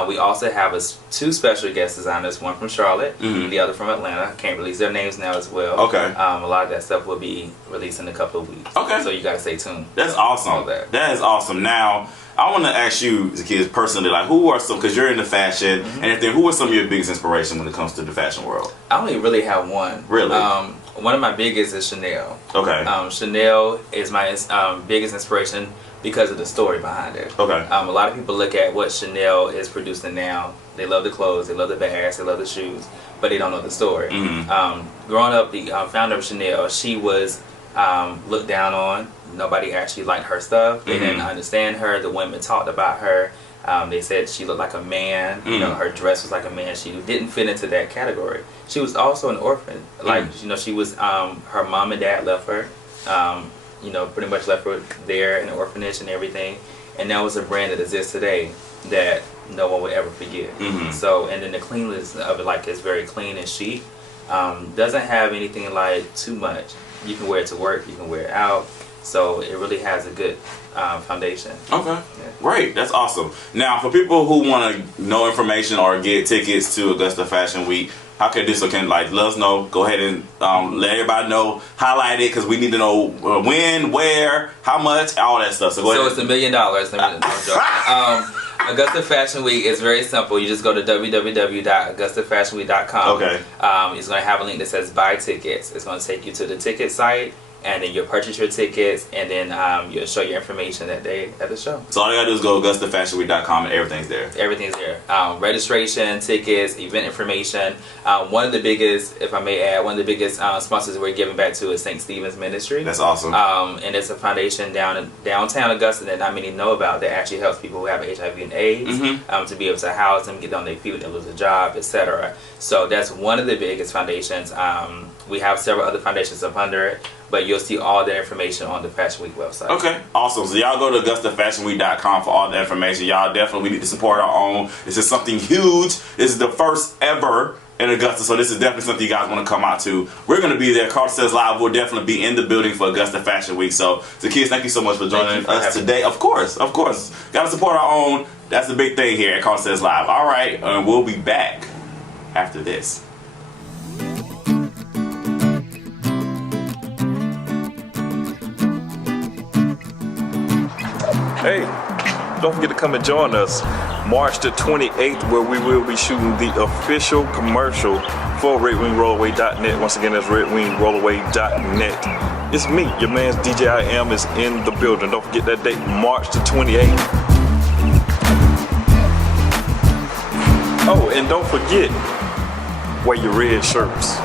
We also have 2 special guest designers, one from Charlotte, the other from Atlanta. Can't release their names now as well. Okay. A lot of that stuff will be released in a couple of weeks. Okay. So you got to stay tuned. That's awesome. That is awesome. Now, I want to ask you, Zacchaeus, personally, like, who are some, because you're into fashion, and who are some of your biggest inspiration when it comes to the fashion world? I only really have one. Really? One of my biggest is Chanel. Okay. Chanel is my biggest inspiration because of the story behind it. Okay. A lot of people look at what Chanel is producing now. They love the clothes, they love the bags, they love the shoes, but they don't know the story. Growing up, the founder of Chanel, she was looked down on. Nobody actually liked her stuff. They didn't understand her. The women talked about her. They said she looked like a man. You know, her dress was like a man. She didn't fit into that category. She was also an orphan. Like, you know, she was, her mom and dad left her. You know, pretty much left her there in the orphanage and everything. And that was a brand that exists today that no one would ever forget. So, and then the cleanliness of it, like, it's very clean and chic. Doesn't have anything like too much. You can wear it to work, you can wear it out. So it really has a good foundation. Okay, yeah. Great, that's awesome. Now, for people who want to know information or get tickets to Augusta Fashion Week, how can this or can like let us know? Go ahead and let everybody know, highlight it, because we need to know when, where, how much, all that stuff. So go ahead. So it's $1 million. Augusta Fashion Week is very simple. You just go to www.augustafashionweek.com. Okay. It's going to have a link that says buy tickets. It's going to take you to the ticket site, and then you'll purchase your tickets, and then you'll show your information that day at the show. So all you gotta do is go to AugustaFashionWeek.com and everything's there. Everything's there. Registration, tickets, event information. One of the biggest, if I may add, one of the biggest sponsors we're giving back to is St. Stephen's Ministry. That's awesome. And it's a foundation down in downtown Augusta that not many know about that actually helps people who have HIV and AIDS to be able to house them, get on their feet when they lose a job, etc. So that's one of the biggest foundations. We have several other foundations up under it, but you'll see all the information on the Fashion Week website. Okay, awesome. So y'all go to AugustaFashionWeek.com for all the information. Y'all definitely need to support our own. This is something huge. This is the first ever in Augusta, so this is definitely something you guys want to come out to. We're going to be there. Karlton Says Live will definitely be in the building for Augusta Fashion Week. So kids, thank you so much for joining us today. Of course. Got to support our own. That's the big thing here at Karlton Says Live. All right, we'll be back after this. Hey, don't forget to come and join us March the 28th, where we will be shooting the official commercial for RedWingRollaway.net. Once again, that's RedWingRollaway.net. It's me, your man's DJ I Am, is in the building. Don't forget that date, March the 28th. Oh, and don't forget, wear your red shirts.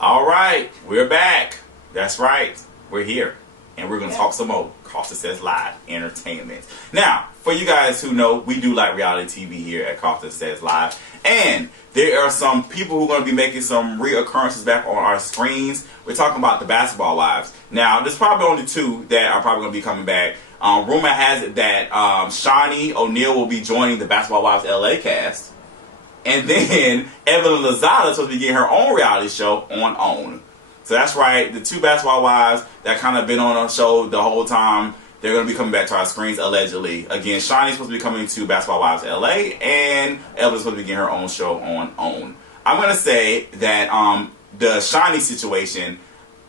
All right, we're back. That's right, we're here, and we're gonna talk some more Karlton Says Live entertainment. Now, for you guys who know, we do like reality TV here at Karlton Says Live, and there are some people who are gonna be making some reoccurrences back on our screens. We're talking about the Basketball Wives. Now, there's probably only two that are probably gonna be coming back. Rumor has it that Shawnee O'Neal will be joining the Basketball Wives LA cast. And then Evelyn Lozada is supposed to be getting her own reality show on OWN. So that's right, the two Basketball Wives that kind of been on our show the whole time, they're going to be coming back to our screens, allegedly. Again, Shawnee's supposed to be coming to Basketball Wives LA, and Evelyn's supposed to be getting her own show on OWN. I'm going to say that the Shawnee situation,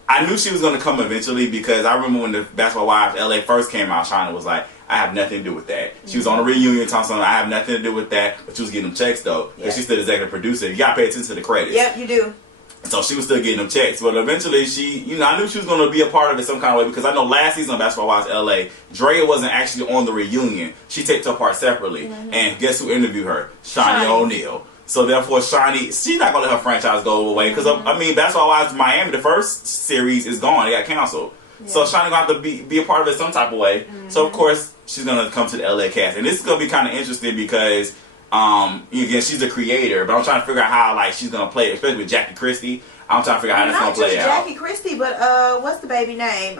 I knew she was going to come eventually, because I remember when the Basketball Wives LA first came out, Shawnee was like, I have nothing to do with that. She was on a reunion talking something, I have nothing to do with that, but she was getting them checks though. Because she's still the executive producer. You gotta pay attention to the credits. Yep, you do. So she was still getting them checks. But eventually I knew she was gonna be a part of it some kind of way, because I know last season on Basketball Wives LA, Drea wasn't actually on the reunion. She taped her part separately. And guess who interviewed her? Shawnee O'Neal. So therefore, Shawnee, she's not gonna let her franchise go away. Because I mean, Basketball Wives Miami, the first series is gone. It got canceled. Yeah. So Shawnee gonna have to be a part of it some type of way. So of course she's gonna come to the LA cast, and this is gonna be kind of interesting because again, she's a creator, but I'm trying to figure out how she's gonna play it, especially with Jackie Christie. I'm trying to figure out how that's gonna play out. Not just Jackie Christie, but what's the baby name?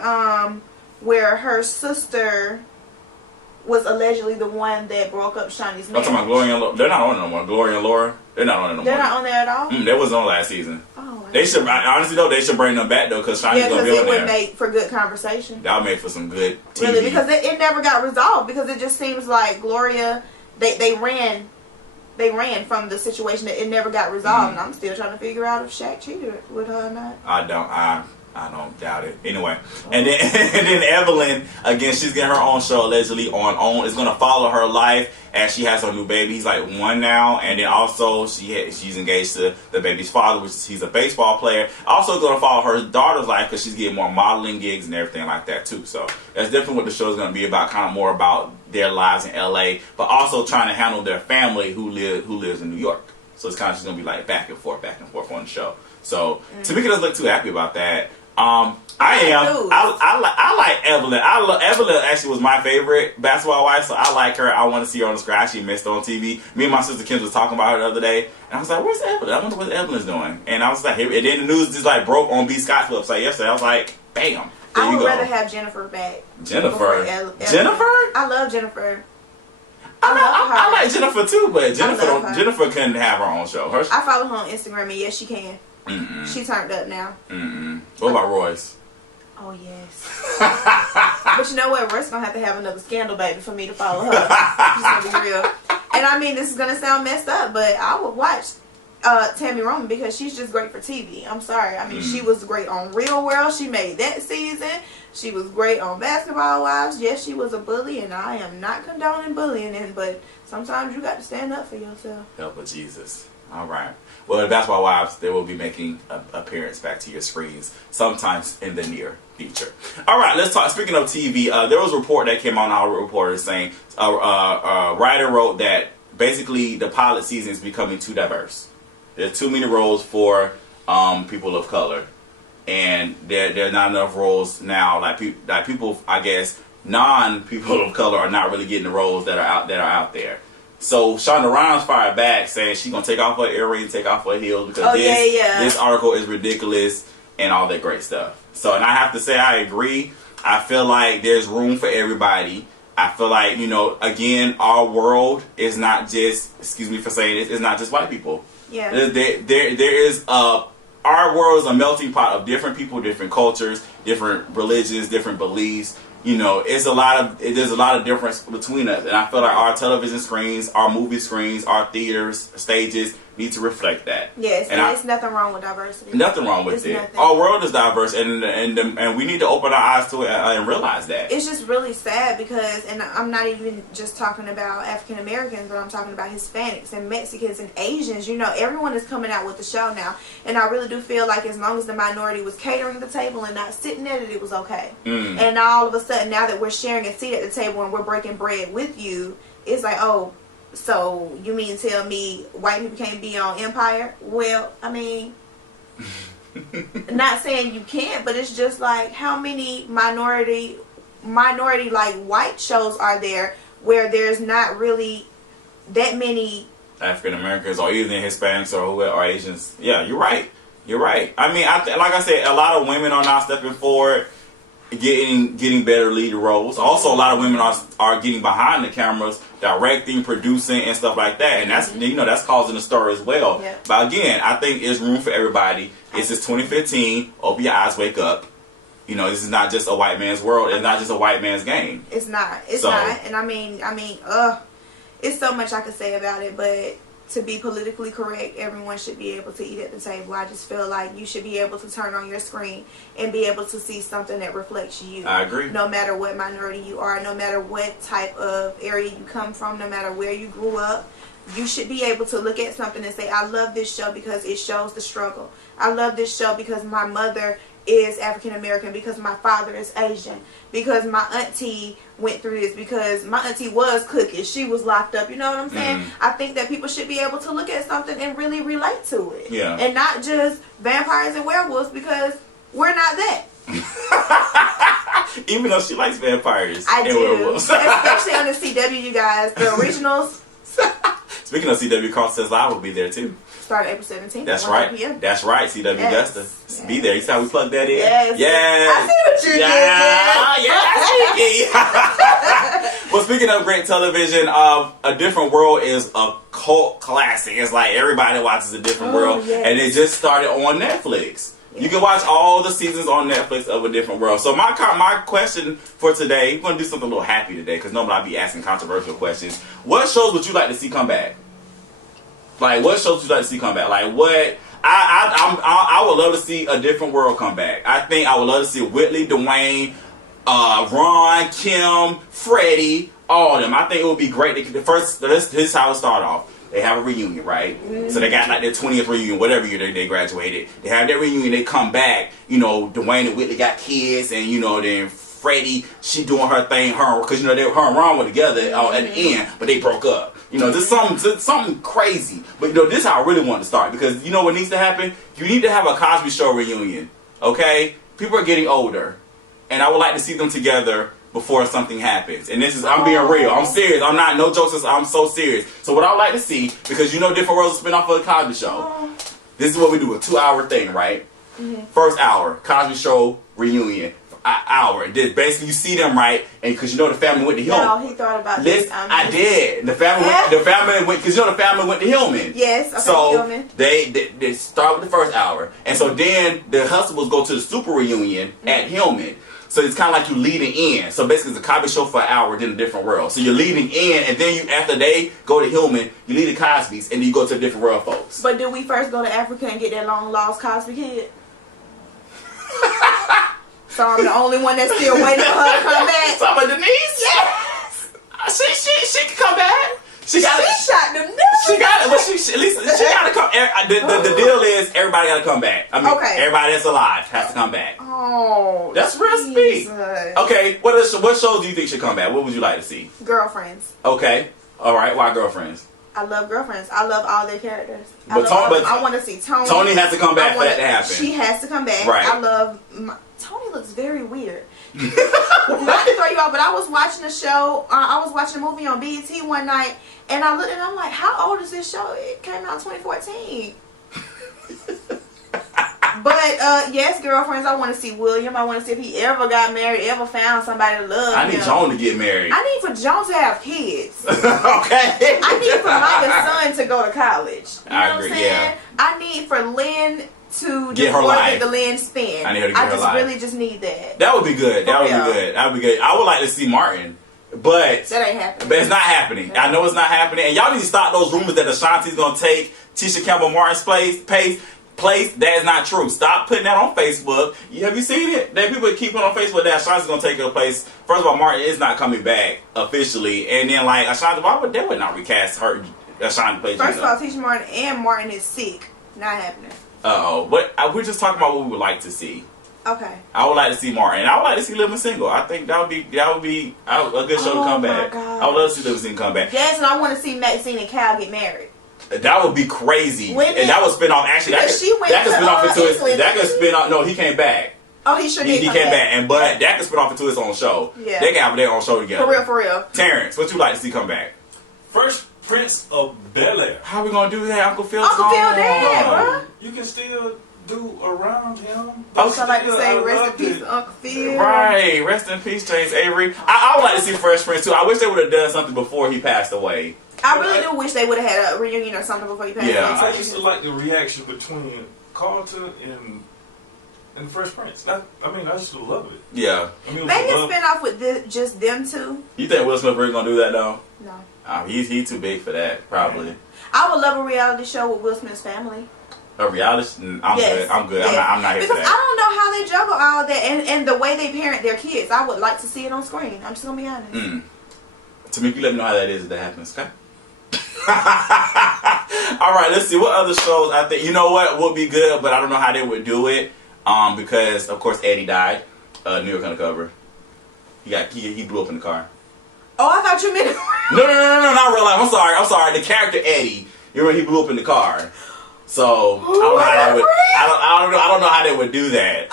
Where her sister was allegedly the one that broke up Shawnee's marriage. I'm talking about Gloria and Laura. They're not on it no more. Gloria and Laura, they're not on it no more. They're not on there at all? They wasn't on last season. Oh, they should, honestly though, they should bring them back though, because Shawnee's gonna be on there. Yeah, because it would make for good conversation. That would make for some good TV. Really, because it never got resolved, because it just seems like Gloria, they ran from the situation that it never got resolved, and I'm still trying to figure out if Shaq cheated with her or not. I I don't doubt it. Anyway, and then and then Evelyn, again, she's getting her own show allegedly on. It's gonna follow her life as she has her new baby. He's like 1 now, and then also she's engaged to the baby's father, which he's a baseball player. Also gonna follow her daughter's life because she's getting more modeling gigs and everything like that too. So that's definitely what the show is gonna be about, kind of more about their lives in LA, but also trying to handle their family who lives in New York. So it's kind of just gonna be like back and forth on the show. So Tamika doesn't look too happy about that. I like Evelyn. Evelyn actually was my favorite basketball wife, so I like her. I want to see her on the screen. I actually missed her on TV. Me and my sister Kim was talking about her the other day, and I was like, "Where's Evelyn? I wonder what Evelyn's doing." And I was like, and then the news just like broke on B. Scott's website yesterday. I was like, "Bam!" I would rather have Jennifer back. Jennifer. I love Jennifer. I like Jennifer too, but Jennifer couldn't have her own show. I follow her on Instagram, and yes, she can. She turned up now. What about Royce? Oh yes. But you know what? Roy's gonna have another scandal baby for me to follow her. She's gonna be real. And I mean, this is gonna sound messed up, but I would watch Tammy Roman because she's just great for TV. I'm sorry. I mean, she was great on Real World. She made that season. She was great on Basketball Wives. Yes, she was a bully, and I am not condoning bullying, but sometimes you got to stand up for yourself. Help of Jesus. All right. Well, the Basketball Wives, they will be making an appearance back to your screens sometimes in the near future. All right, let's talk. Speaking of TV, there was a report that came on our reporter saying a writer wrote that basically the pilot season is becoming too diverse. There's too many roles for people of color, and there are not enough roles now. Like people, I guess, non-people of color are not really getting the roles that are out there. So Shonda Rhimes fired back saying she's gonna take off her earrings, take off her heels because this article is ridiculous and all that great stuff. So, and I have to say I agree. I feel like there's room for everybody. I feel like, again, our world is not just, excuse me for saying this, it's not just white people. Yeah. There is our world is a melting pot of different people, different cultures, different religions, different beliefs. There's a lot of difference between us, and I feel like our television screens, our movie screens, our theaters, stages need to reflect that. Yes, and there's nothing wrong with diversity. Nothing wrong with it. Nothing. Our world is diverse, and we need to open our eyes to it and realize that. It's just really sad because, and I'm not even just talking about African Americans, but I'm talking about Hispanics and Mexicans and Asians. Everyone is coming out with the show now, and I really do feel like as long as the minority was catering the table and not sitting at it, it was okay. And all of a sudden, now that we're sharing a seat at the table and we're breaking bread with you, it's like, oh, so you mean to tell me white people can't be on Empire? Well, I mean, not saying you can't, but it's just like how many minority like white shows are there where there's not really that many African Americans or even Hispanics or Asians. Yeah, you're right. I mean, like I said, a lot of women are now stepping forward, getting better lead roles. Also, a lot of women are getting behind the cameras, directing, producing, and stuff like that. And that's that's causing a stir as well. Yeah. But again, I think there's room for everybody. It's just 2015. Open your eyes, wake up. This is not just a white man's world. It's not just a white man's game. It's not. It's not. And I mean, it's so much I could say about it, but to be politically correct, everyone should be able to eat at the table. I just feel like you should be able to turn on your screen and be able to see something that reflects you. I agree. No matter what minority you are, no matter what type of area you come from, no matter where you grew up, you should be able to look at something and say, I love this show because it shows the struggle. I love this show because my mother is African American, because my father is Asian, because my auntie went through this, because my auntie was cooking, she was locked up. You know what I'm saying? I think that people should be able to look at something and really relate to it. Yeah. And not just vampires and werewolves, because we're not that. Even though she likes vampires and werewolves. Especially on the CW, you guys, the originals. Speaking of CW, Karlton Says Live will be there too. Start April 17th. That's right. PM. That's right. CW Augusta. Yes. Be there. You see how we plug that in? Yes. Yes. I see what you did. Well, speaking of great television, A Different World is a cult classic. It's like everybody watches A Different World. Yes. And it just started on Netflix. Yeah. You can watch all the seasons on Netflix of A Different World. So my question for today, we're going to do something a little happy today because normally I'll be asking controversial questions. What shows would you like to see come back? Like, what shows would you like to see come back? Like, what? I would love to see a different world come back. I think I would love to see Whitley, Dwayne, Ron, Kim, Freddie, all of them. I think it would be great. This is how it started off. They have a reunion, right? Mm-hmm. So they got like their 20th reunion, whatever year they graduated. They have their reunion, they come back, you know, Dwayne and Whitley got kids, and you know, then Freddie, she doing her thing, because you know, her and Ron were together at the end, but they broke up. You know, just something crazy. But you know, this is how I really want to start, because you know what needs to happen? You need to have a Cosby Show reunion, okay? People are getting older, and I would like to see them together before something happens. And this is, I'm being real. I'm serious. I'm not, no jokes. I'm so serious. So what I would like to see, because you know Different Worlds is a spin-off of the Cosby Show. This is what we do, a 2-hour thing, right? Mm-hmm. First hour, Cosby Show reunion. Hour. And then basically you see them, right? And because you know the family went to Hillman. No, he thought about this. I did. The family went, because you know the family went to Hillman. Yes, okay, so Hillman. They start with the first hour. And so then the Hustables go to the super reunion at Hillman. So it's kind of like you leading in. So basically it's a Cosby Show for an hour, then a different world. So you're leading in, and then you, after they go to Hillman, you lead the Cosbys, and then you go to a different world, folks. But did we first go to Africa and get that long lost Cosby kid? So I'm the only one that's still waiting for her to come back. Talking about Denise? Yes. She can come back. She shot them nuts. She got it, but at least she got to come. The deal is everybody got to come back. I mean, everybody that's alive has to come back. Oh, that's real speak. Okay, what shows do you think should come back? What would you like to see? Girlfriends. Okay, all right. Why Girlfriends? I love Girlfriends. I love all their characters. But I want to see Tony. Tony has to come back for that to happen. She has to come back. Right. I love. Tony looks very weird. Not to throw you off, but I was watching a show. I was watching a movie on BET one night, and I looked and I'm like, how old is this show? It came out in 2014. But yes, Girlfriends. I want to see William. I want to see if he ever got married, ever found somebody to love. I need Joan to get married. I need for Joan to have kids. Okay. I need for Micah's son to go to college. You know I what agree. I'm saying? Yeah. I need for Lynn to get her life. The Lynn spin. I need her to get her life. I really just need that. That would be good. That would be good. That would be good. I would like to see Martin, but that ain't happening. But it's not happening. I know it's not happening. And y'all need to stop those rumors that Ashanti's gonna take Tisha Campbell Martin's place. That is not true. Stop putting that on Facebook. Have you seen it? That people keep putting on Facebook that Ashanti's gonna take her place. First of all, Martin is not coming back officially, and then like Ashanti, they would not recast her Ashanti place. First of all, Tisha Martin and Martin is sick. Not happening. But we're just talking about what we would like to see. Okay. I would like to see Martin. I would like to see Living Single. I think that would be a good show to come back. God. I would love to see Living Single come back. Yes, and I want to see Maxine and Cal get married. That would be crazy. And that would spin off. Actually, that could spin off into his. That could spin off. No, he came back. Oh, he sure did. He came back, but that could spin off into his own show. Yeah. They can have their own show together. For real. Terrence, what you like to see come back? First Prince of Bel-Air. How we gonna do that? Uncle Phil's Uncle Phil dead, bro. You can still do around him. I like to say rest in peace to Uncle Phil. Right, rest in peace, James Avery. I would like to see Fresh Prince too. I wish they would have done something before he passed away. I really do wish they would have had a reunion or something before he passed away. I used to like the reaction between Karlton and Fresh Prince. I used to love it. Yeah. Maybe a spin-off with just them two. You think Will Smith really gonna do that though? No. He's too big for that, probably. I would love a reality show with Will Smith's family. A reality? I'm good. Yes. I'm not here because for that. I don't know how they juggle all of that and the way they parent their kids. I would like to see it on screen. I'm just gonna be honest. Tamika, let me know how that is if that happens, okay? All right, let's see what other shows I think. You know what would be good, but I don't know how they would do it. Because of course Eddie died. New York Undercover. He blew up in the car. Oh, I thought you meant. No, not real life. I'm sorry. The character Eddie. You remember he blew up in the car. So I don't know how they would do that.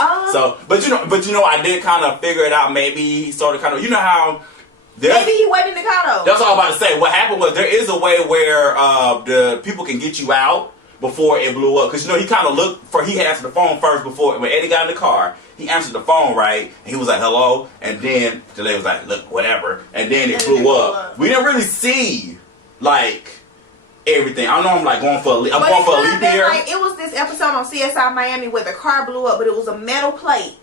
But you know, I did kind of figure it out. Maybe he sort of you know how. Maybe he waited in the car though. That's all I'm about to say. What happened was there is a way where the people can get you out before it blew up. Because, you know, he kind of he answered the phone first before, when Eddie got in the car, he answered the phone, right? And he was like, hello. And then the lady was like, look, whatever. And then it blew up. We didn't really see, like, everything. I know I'm like going for a leap year. Like, it was this episode on CSI Miami where the car blew up, but it was a metal plate.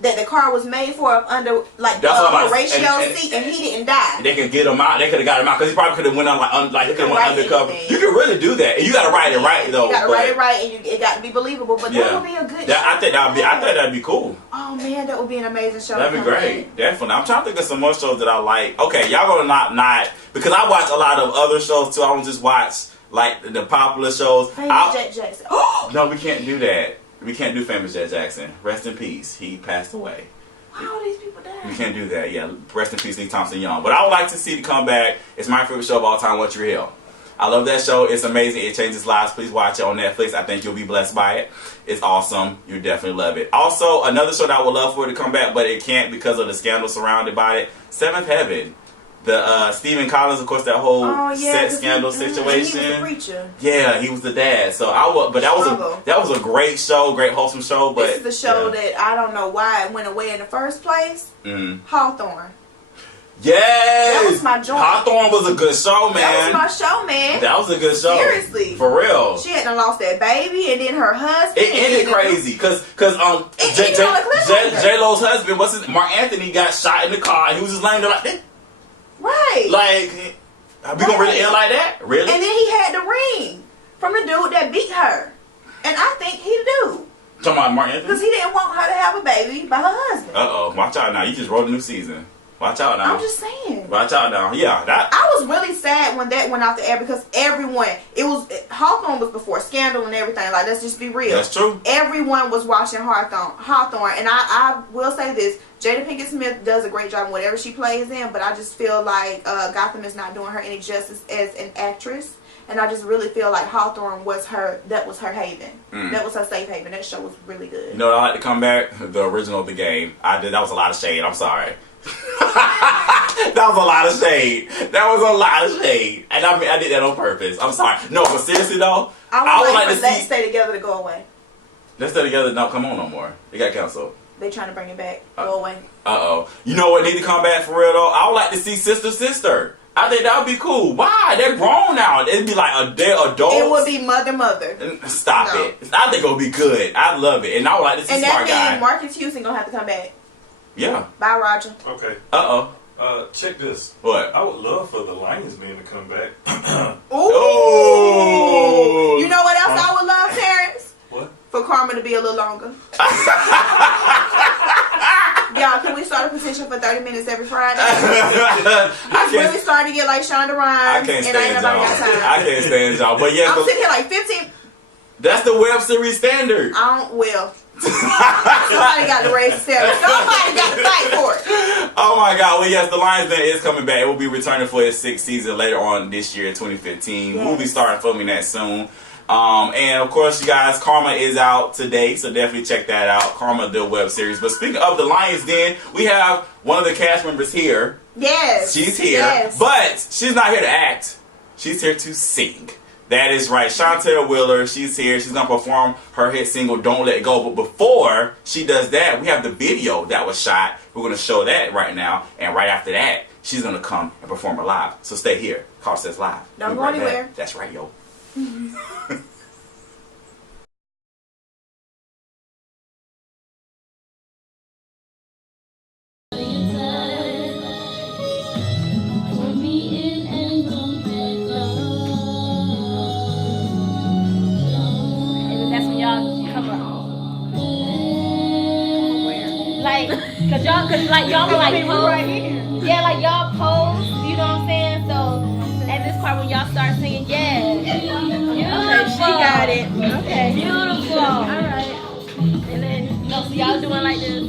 that the car was made for up under like Horatio's seat, and he didn't die. They could get him out. They could have got him out because he probably could have went on he could have went undercover. Anything. You can really do that, and you got to write it right though. You got to write it right, and it got to be believable. But that would be a good show. I think that'd be cool. Oh man, that would be an amazing show. That'd be great, definitely. I'm trying to think of some more shows that I like. Okay, y'all gonna not because I watch a lot of other shows too. I don't just watch like the popular shows. Famous Jack Jackson. No, we can't do that. We can't do Famous Jack Jackson. Rest in peace. He passed away. How these people die? We can't do that. Yeah, rest in peace, Lee Thompson Young. But I would like to see the comeback. It's my favorite show of all time. What You Hear? I love that show. It's amazing. It changes lives. Please watch it on Netflix. I think you'll be blessed by it. It's awesome. You definitely love it. Also, another show that I would love for it to come back, but it can't because of the scandal surrounded by it. Seventh Heaven. The Stephen Collins, of course, that whole sex scandal situation. He was the preacher. Yeah, he was the dad. So that was a great show, great wholesome show. But this is the show that I don't know why it went away in the first place. Hawthorne. Yes! That was my joint. Hawthorne was a good show, man. That was my show, man. That was a good show. Seriously. For real. She hadn't lost that baby, and then her husband. It ended crazy, because J-Lo's husband, Mark Anthony, got shot in the car, and he was just laying there like that. Right. Like, are we gonna really end like that? Really? And then he had the ring from the dude that beat her. And I think he the dude. Talking about Mark Anthony? Because he didn't want her to have a baby by her husband. Uh-oh. Watch out now. You just wrote a new season. Watch out now. I'm just saying. Watch out now. Yeah. I was really sad when that went off the air because Hawthorne was before Scandal and everything. Like, let's just be real. That's true. Everyone was watching Hawthorne. And I will say this. Jada Pinkett Smith does a great job in whatever she plays in, but I just feel like Gotham is not doing her any justice as an actress. And I just really feel like Hawthorne was her haven. That was her safe haven. That show was really good. You know what I like to come back? The original The Game. That was a lot of shade. I'm sorry. That was a lot of shade. And I did that on purpose. I'm sorry. No, but seriously though, I would like to see Let's Stay Together to go away. Let's Stay Together don't come on no more. It got canceled. They trying to bring it back. Go away. Uh-oh. You know what need to come back for real though? I would like to see Sister. I think that would be cool. Why? They're grown now. It'd be like they're adults. It would be Mother. Stop it. I think it would be good. I'd love it. And I would like to see Smart Guy. And Marcus Houston gonna have to come back. Yeah. Bye, Roger. Okay. Uh-oh. Check this. What? I would love for the Lions men to come back. Ooh. You know what else I would love, Terrence? What? For Karma to be a little longer. Y'all, can we start a petition for 30 minutes every Friday? It's really starting to get like Shonda Rhimes. I can't stand y'all. But yeah, I'm sitting here like 15. That's the web series standard. Somebody got to raise the standard. Somebody got to fight for it. Oh my God. Well, yes, the Lions Den is coming back. It will be returning for its 6th season later on this year, 2015. Yes. We'll be starting filming that soon. And of course, you guys, Karma is out today, so definitely check that out. Karma, the web series. But speaking of the Lions Den, we have one of the cast members here. Yes. She's here. Yes. But she's not here to act. She's here to sing. That is right. Chantel Wheeler, she's here. She's going to perform her hit single, Don't Let Go. But before she does that, we have the video that was shot. We're going to show that right now. And right after that, she's going to come and perform her live. So stay here. Carl Says Live. Don't go anywhere. Back. That's right, yo. Cause y'all were like pose. Right here. Yeah, like y'all pose, you know what I'm saying? So at this part when y'all start singing, yeah. Okay, she got it. Okay. Beautiful. Alright. And then so y'all doing like this.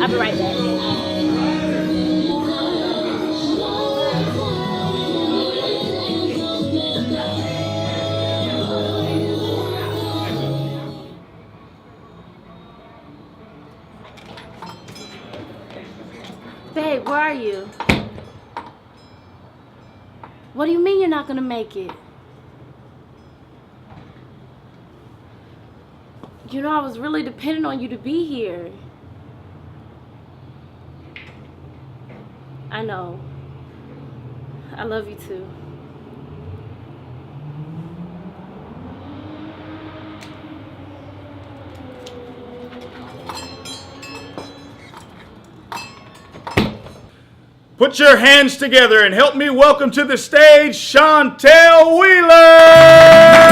I'll be right back. Babe, where are you? What do you mean you're not gonna make it? You know, I was really depending on you to be here. I know. I love you too. Put your hands together and help me welcome to the stage Chantel Wheeler!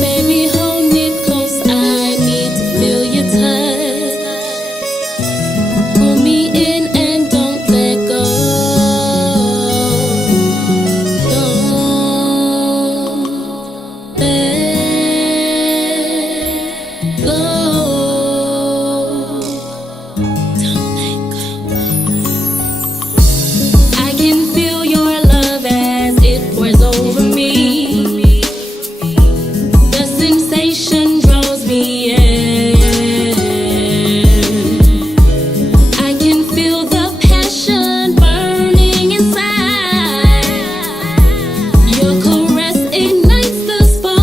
Baby, hold me close, I need to feel your touch. Pull me in and don't let go. Don't let go. Don't let go. I can feel your love as it pours over me. The sensation draws me in. I can feel the passion burning inside. Your caress ignites the spark.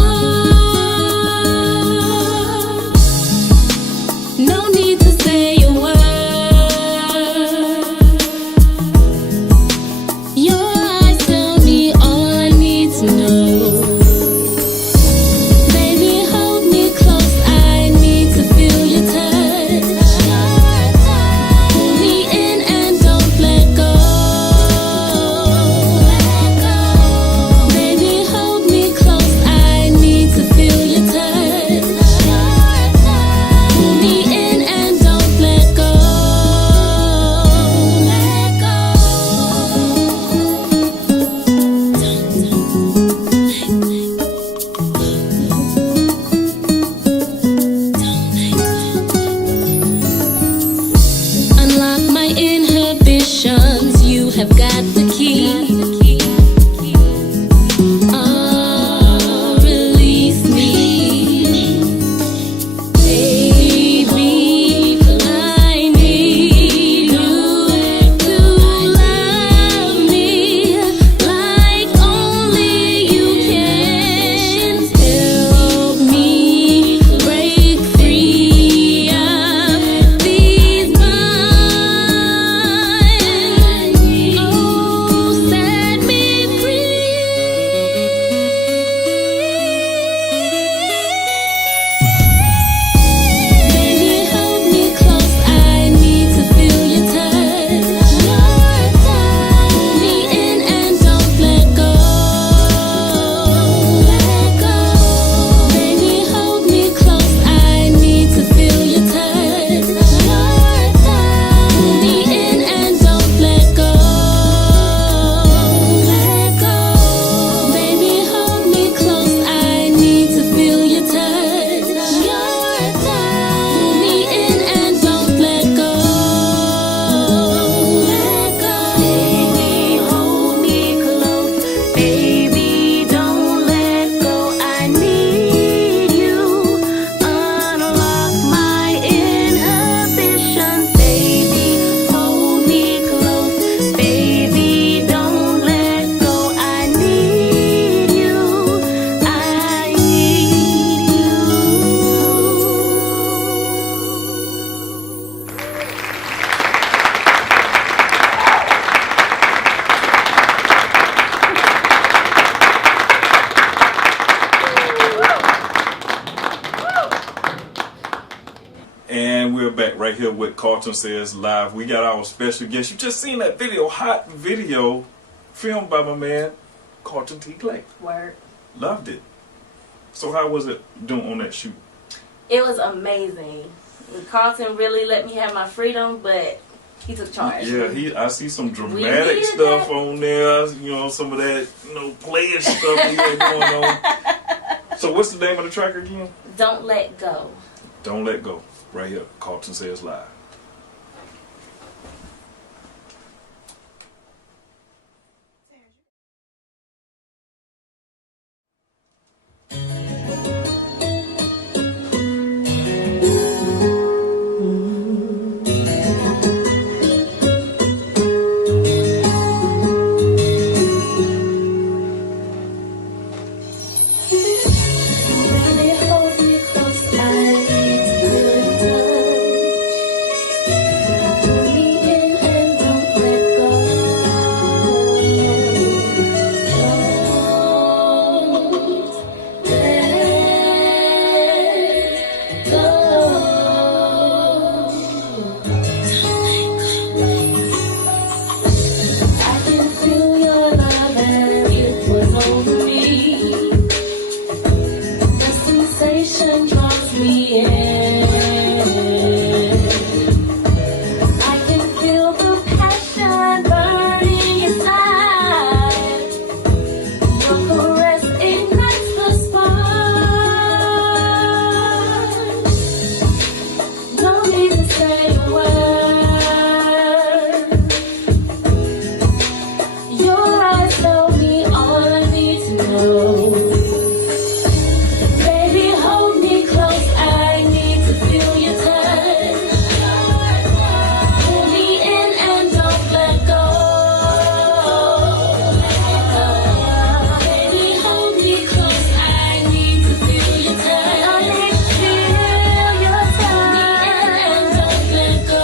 No need to say a word. Your eyes tell me all I need to know. Baby, hold me close, I need to feel your touch. Pull me in and don't let go. Baby, hold me close, I need to feel your touch. Pull me in and don't let go. Unlock my inhibitions, you have got the key. Release me. Baby, I need you to love me like only you can. Help me break free of these bonds. Oh, set me free. Baby, hold me close, I need to feel your touch. Pull me in and don't let go. Baby, hold me close, I need to feel your touch. Pull me in and don't let go. Baby, hold me close, I need to feel your touch. Pull me in and don't let go. Baby, hold me close. Baby, don't let go. I need you. Unlock my inhibitions. Baby, hold me close. Baby, don't let go. I need you. I need And we're back right here with Karlton Says Live. We got our special guest. You just seen that video, hot video, filmed by my man, Karlton T. Clay. Word. Loved it. So how was it doing on that shoot? It was amazing. Karlton really let me have my freedom, but he took charge. Yeah, I see some We dramatic needed stuff that. on there. You know, some of that, player stuff he had going on. So what's the name of the track again? Don't let go. Don't Let Go. Right here, Karlton Says Live. say a word. Your eyes tell me all I need to know. Baby, hold me close, I need to feel your touch. Pull me in and don't let go. Baby, hold me close, I need to feel your touch. I need to feel your touch. Pull me in and don't let go.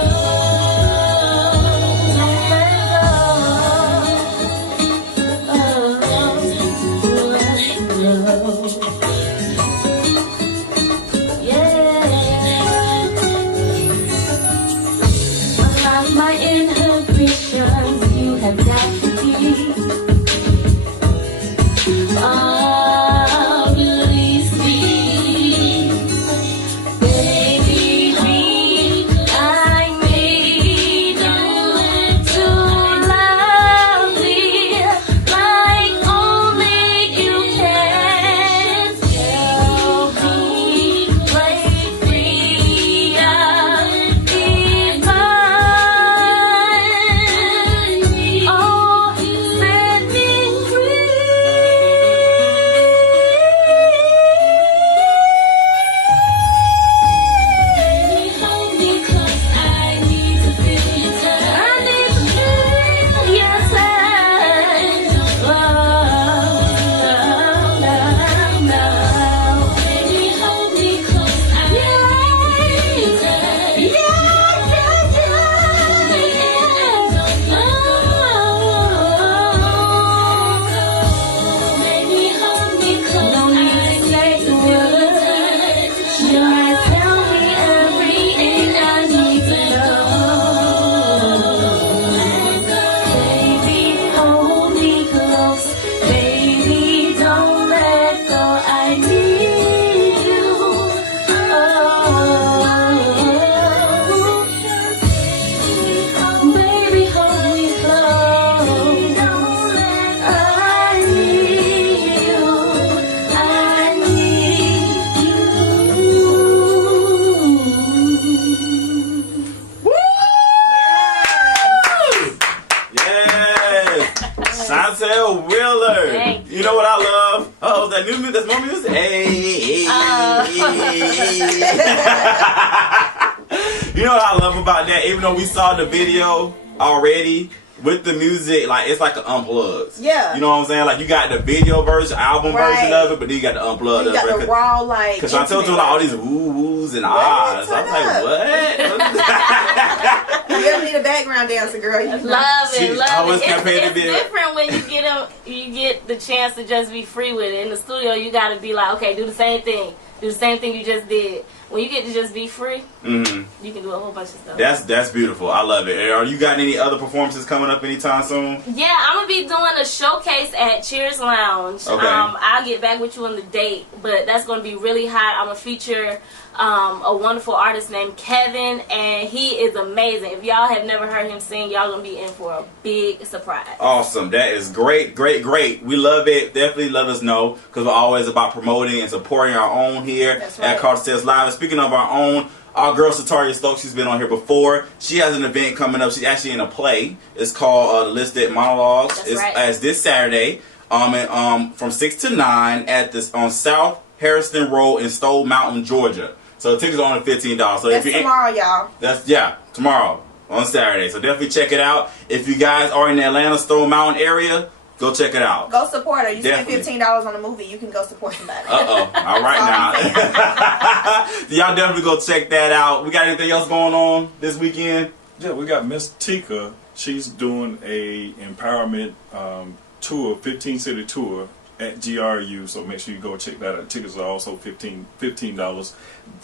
Unlock my inhibitions, you have got to be. Release me, baby. I need you to love me like only you can. Tell me, break free, I'll be mine. Oh, set me free. Baby, hold me close, I need to feel your touch. I need to feel your touch. Baby, hold me close, I need to feel your touch. Baby, hold me close, no need to say the words. Your eyes tell me everything I need to know. Baby, hold me close. Baby, don't let go. I need you. Baby, hold me close. I need you. I need you. Yes! Chantel Wheeler. Thank You know what I love? Oh, that new music. That's more music. Hey. You know what I love about that? Even though we saw the video already with the music, like it's like an unplugged. Yeah. You know what I'm saying? Like you got the video version, album version Right. of it, but then you got the unplugged. You got the raw, like. Because Chantel doing like all these woo-woos and ahs. I was like, what? You ever need a background dancer, girl? You Love She it, love always it. kept paying It's the bill. different when you get the chance to just be free with it. In the studio, you got to be like, okay, do the same thing. Do the same thing you just did. When you get to just be free, you can do a whole bunch of stuff. That's beautiful. I love it. Are you got any other performances coming up anytime soon? Yeah, I'm gonna be doing a showcase at Cheers Lounge. Okay. I'll get back with you on the date, but that's gonna be really hot. I'm gonna feature a wonderful artist named Kevin, and he is amazing. If y'all have never heard him sing, y'all gonna be in for a big surprise. Awesome. That is great, great, great. We love it. Definitely let us know because we're always about promoting and supporting our own here That's right. at Karlton Sales Live. And speaking of our own, our girl Sataria Stokes, she's been on here before. She has an event coming up. She's actually in a play. It's called The Listed Monologues. That's It's right. It's this Saturday from 6 to 9 at this on South Harrison Road in Stone Mountain, Georgia. So the tickets are only $15. So That's if you're tomorrow, y'all. tomorrow on Saturday. So definitely check it out. If you guys are in the Atlanta Stone Mountain area, go check it out. Go support her. You Definitely. spend $15 on a movie, you can go support somebody. All right now. Y'all definitely go check that out. We got anything else going on this weekend? Yeah, we got Miss Tika. She's doing a empowerment tour, 15-city tour at GRU. So make sure you go check that out. Tickets are also $15.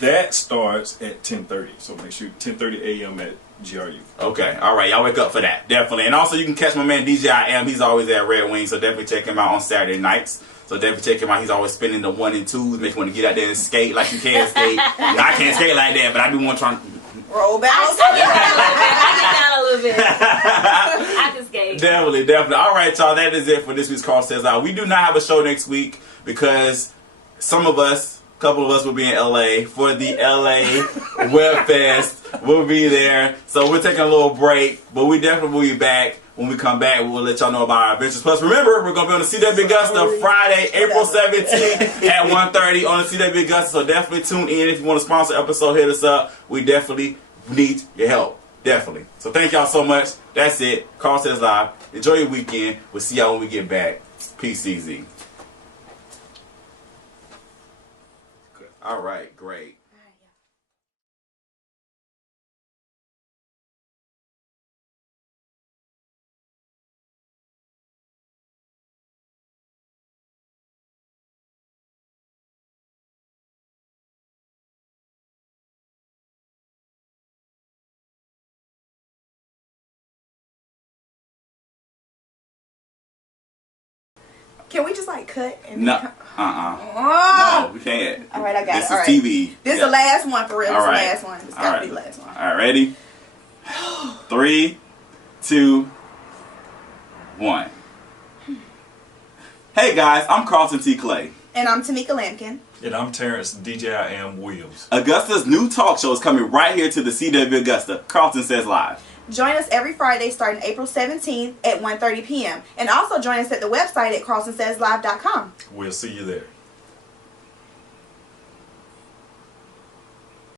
That starts at 10:30. So make sure 10:30 a.m. at GRU. Okay, all right, y'all wake up for that, definitely. And also you can catch my man DJ I Am. He's always at Red Wing, so definitely check him out on Saturday nights. So definitely check him out. He's always spinning the 1 and 2s, make you want to get out there and skate like you can skate. I can't skate like that, but I do want to try. Roll back. I get down a little bit. I can skate. Definitely. All right, y'all. That is it for this week's Karlton Says Out. We do not have a show next week because some of us A couple of us will be in LA for the LA Web Fest. We'll be there. So we're taking a little break, but we definitely will be back. When we come back, we'll let y'all know about our adventures. Plus, remember, we're going to be on the CW Augusta Friday, April 17th at 1:30 on the CW Augusta. So definitely tune in. If you want to sponsor an episode, hit us up. We definitely need your help. Definitely. So thank y'all so much. That's it. Karlton Says Live. Enjoy your weekend. We'll see y'all when we get back. Peace, CZ. All right, great. Can we just like cut? And No. No, we can't. All right, I got it. This All is right. TV. This is the last one for real. All This right. is the last one. It's gotta be the last one. All right, ready? 3, 2, 1. Hey guys, I'm Karlton T. Clay. And I'm Tamika Lampkin. And I'm Terrence, DJ I Am Williams. Augusta's new talk show is coming right here to the CW Augusta. Karlton Says Live. Join us every Friday starting April 17th at 1:30 p.m. And also join us at the website at karltonsayslive.com. We'll see you there.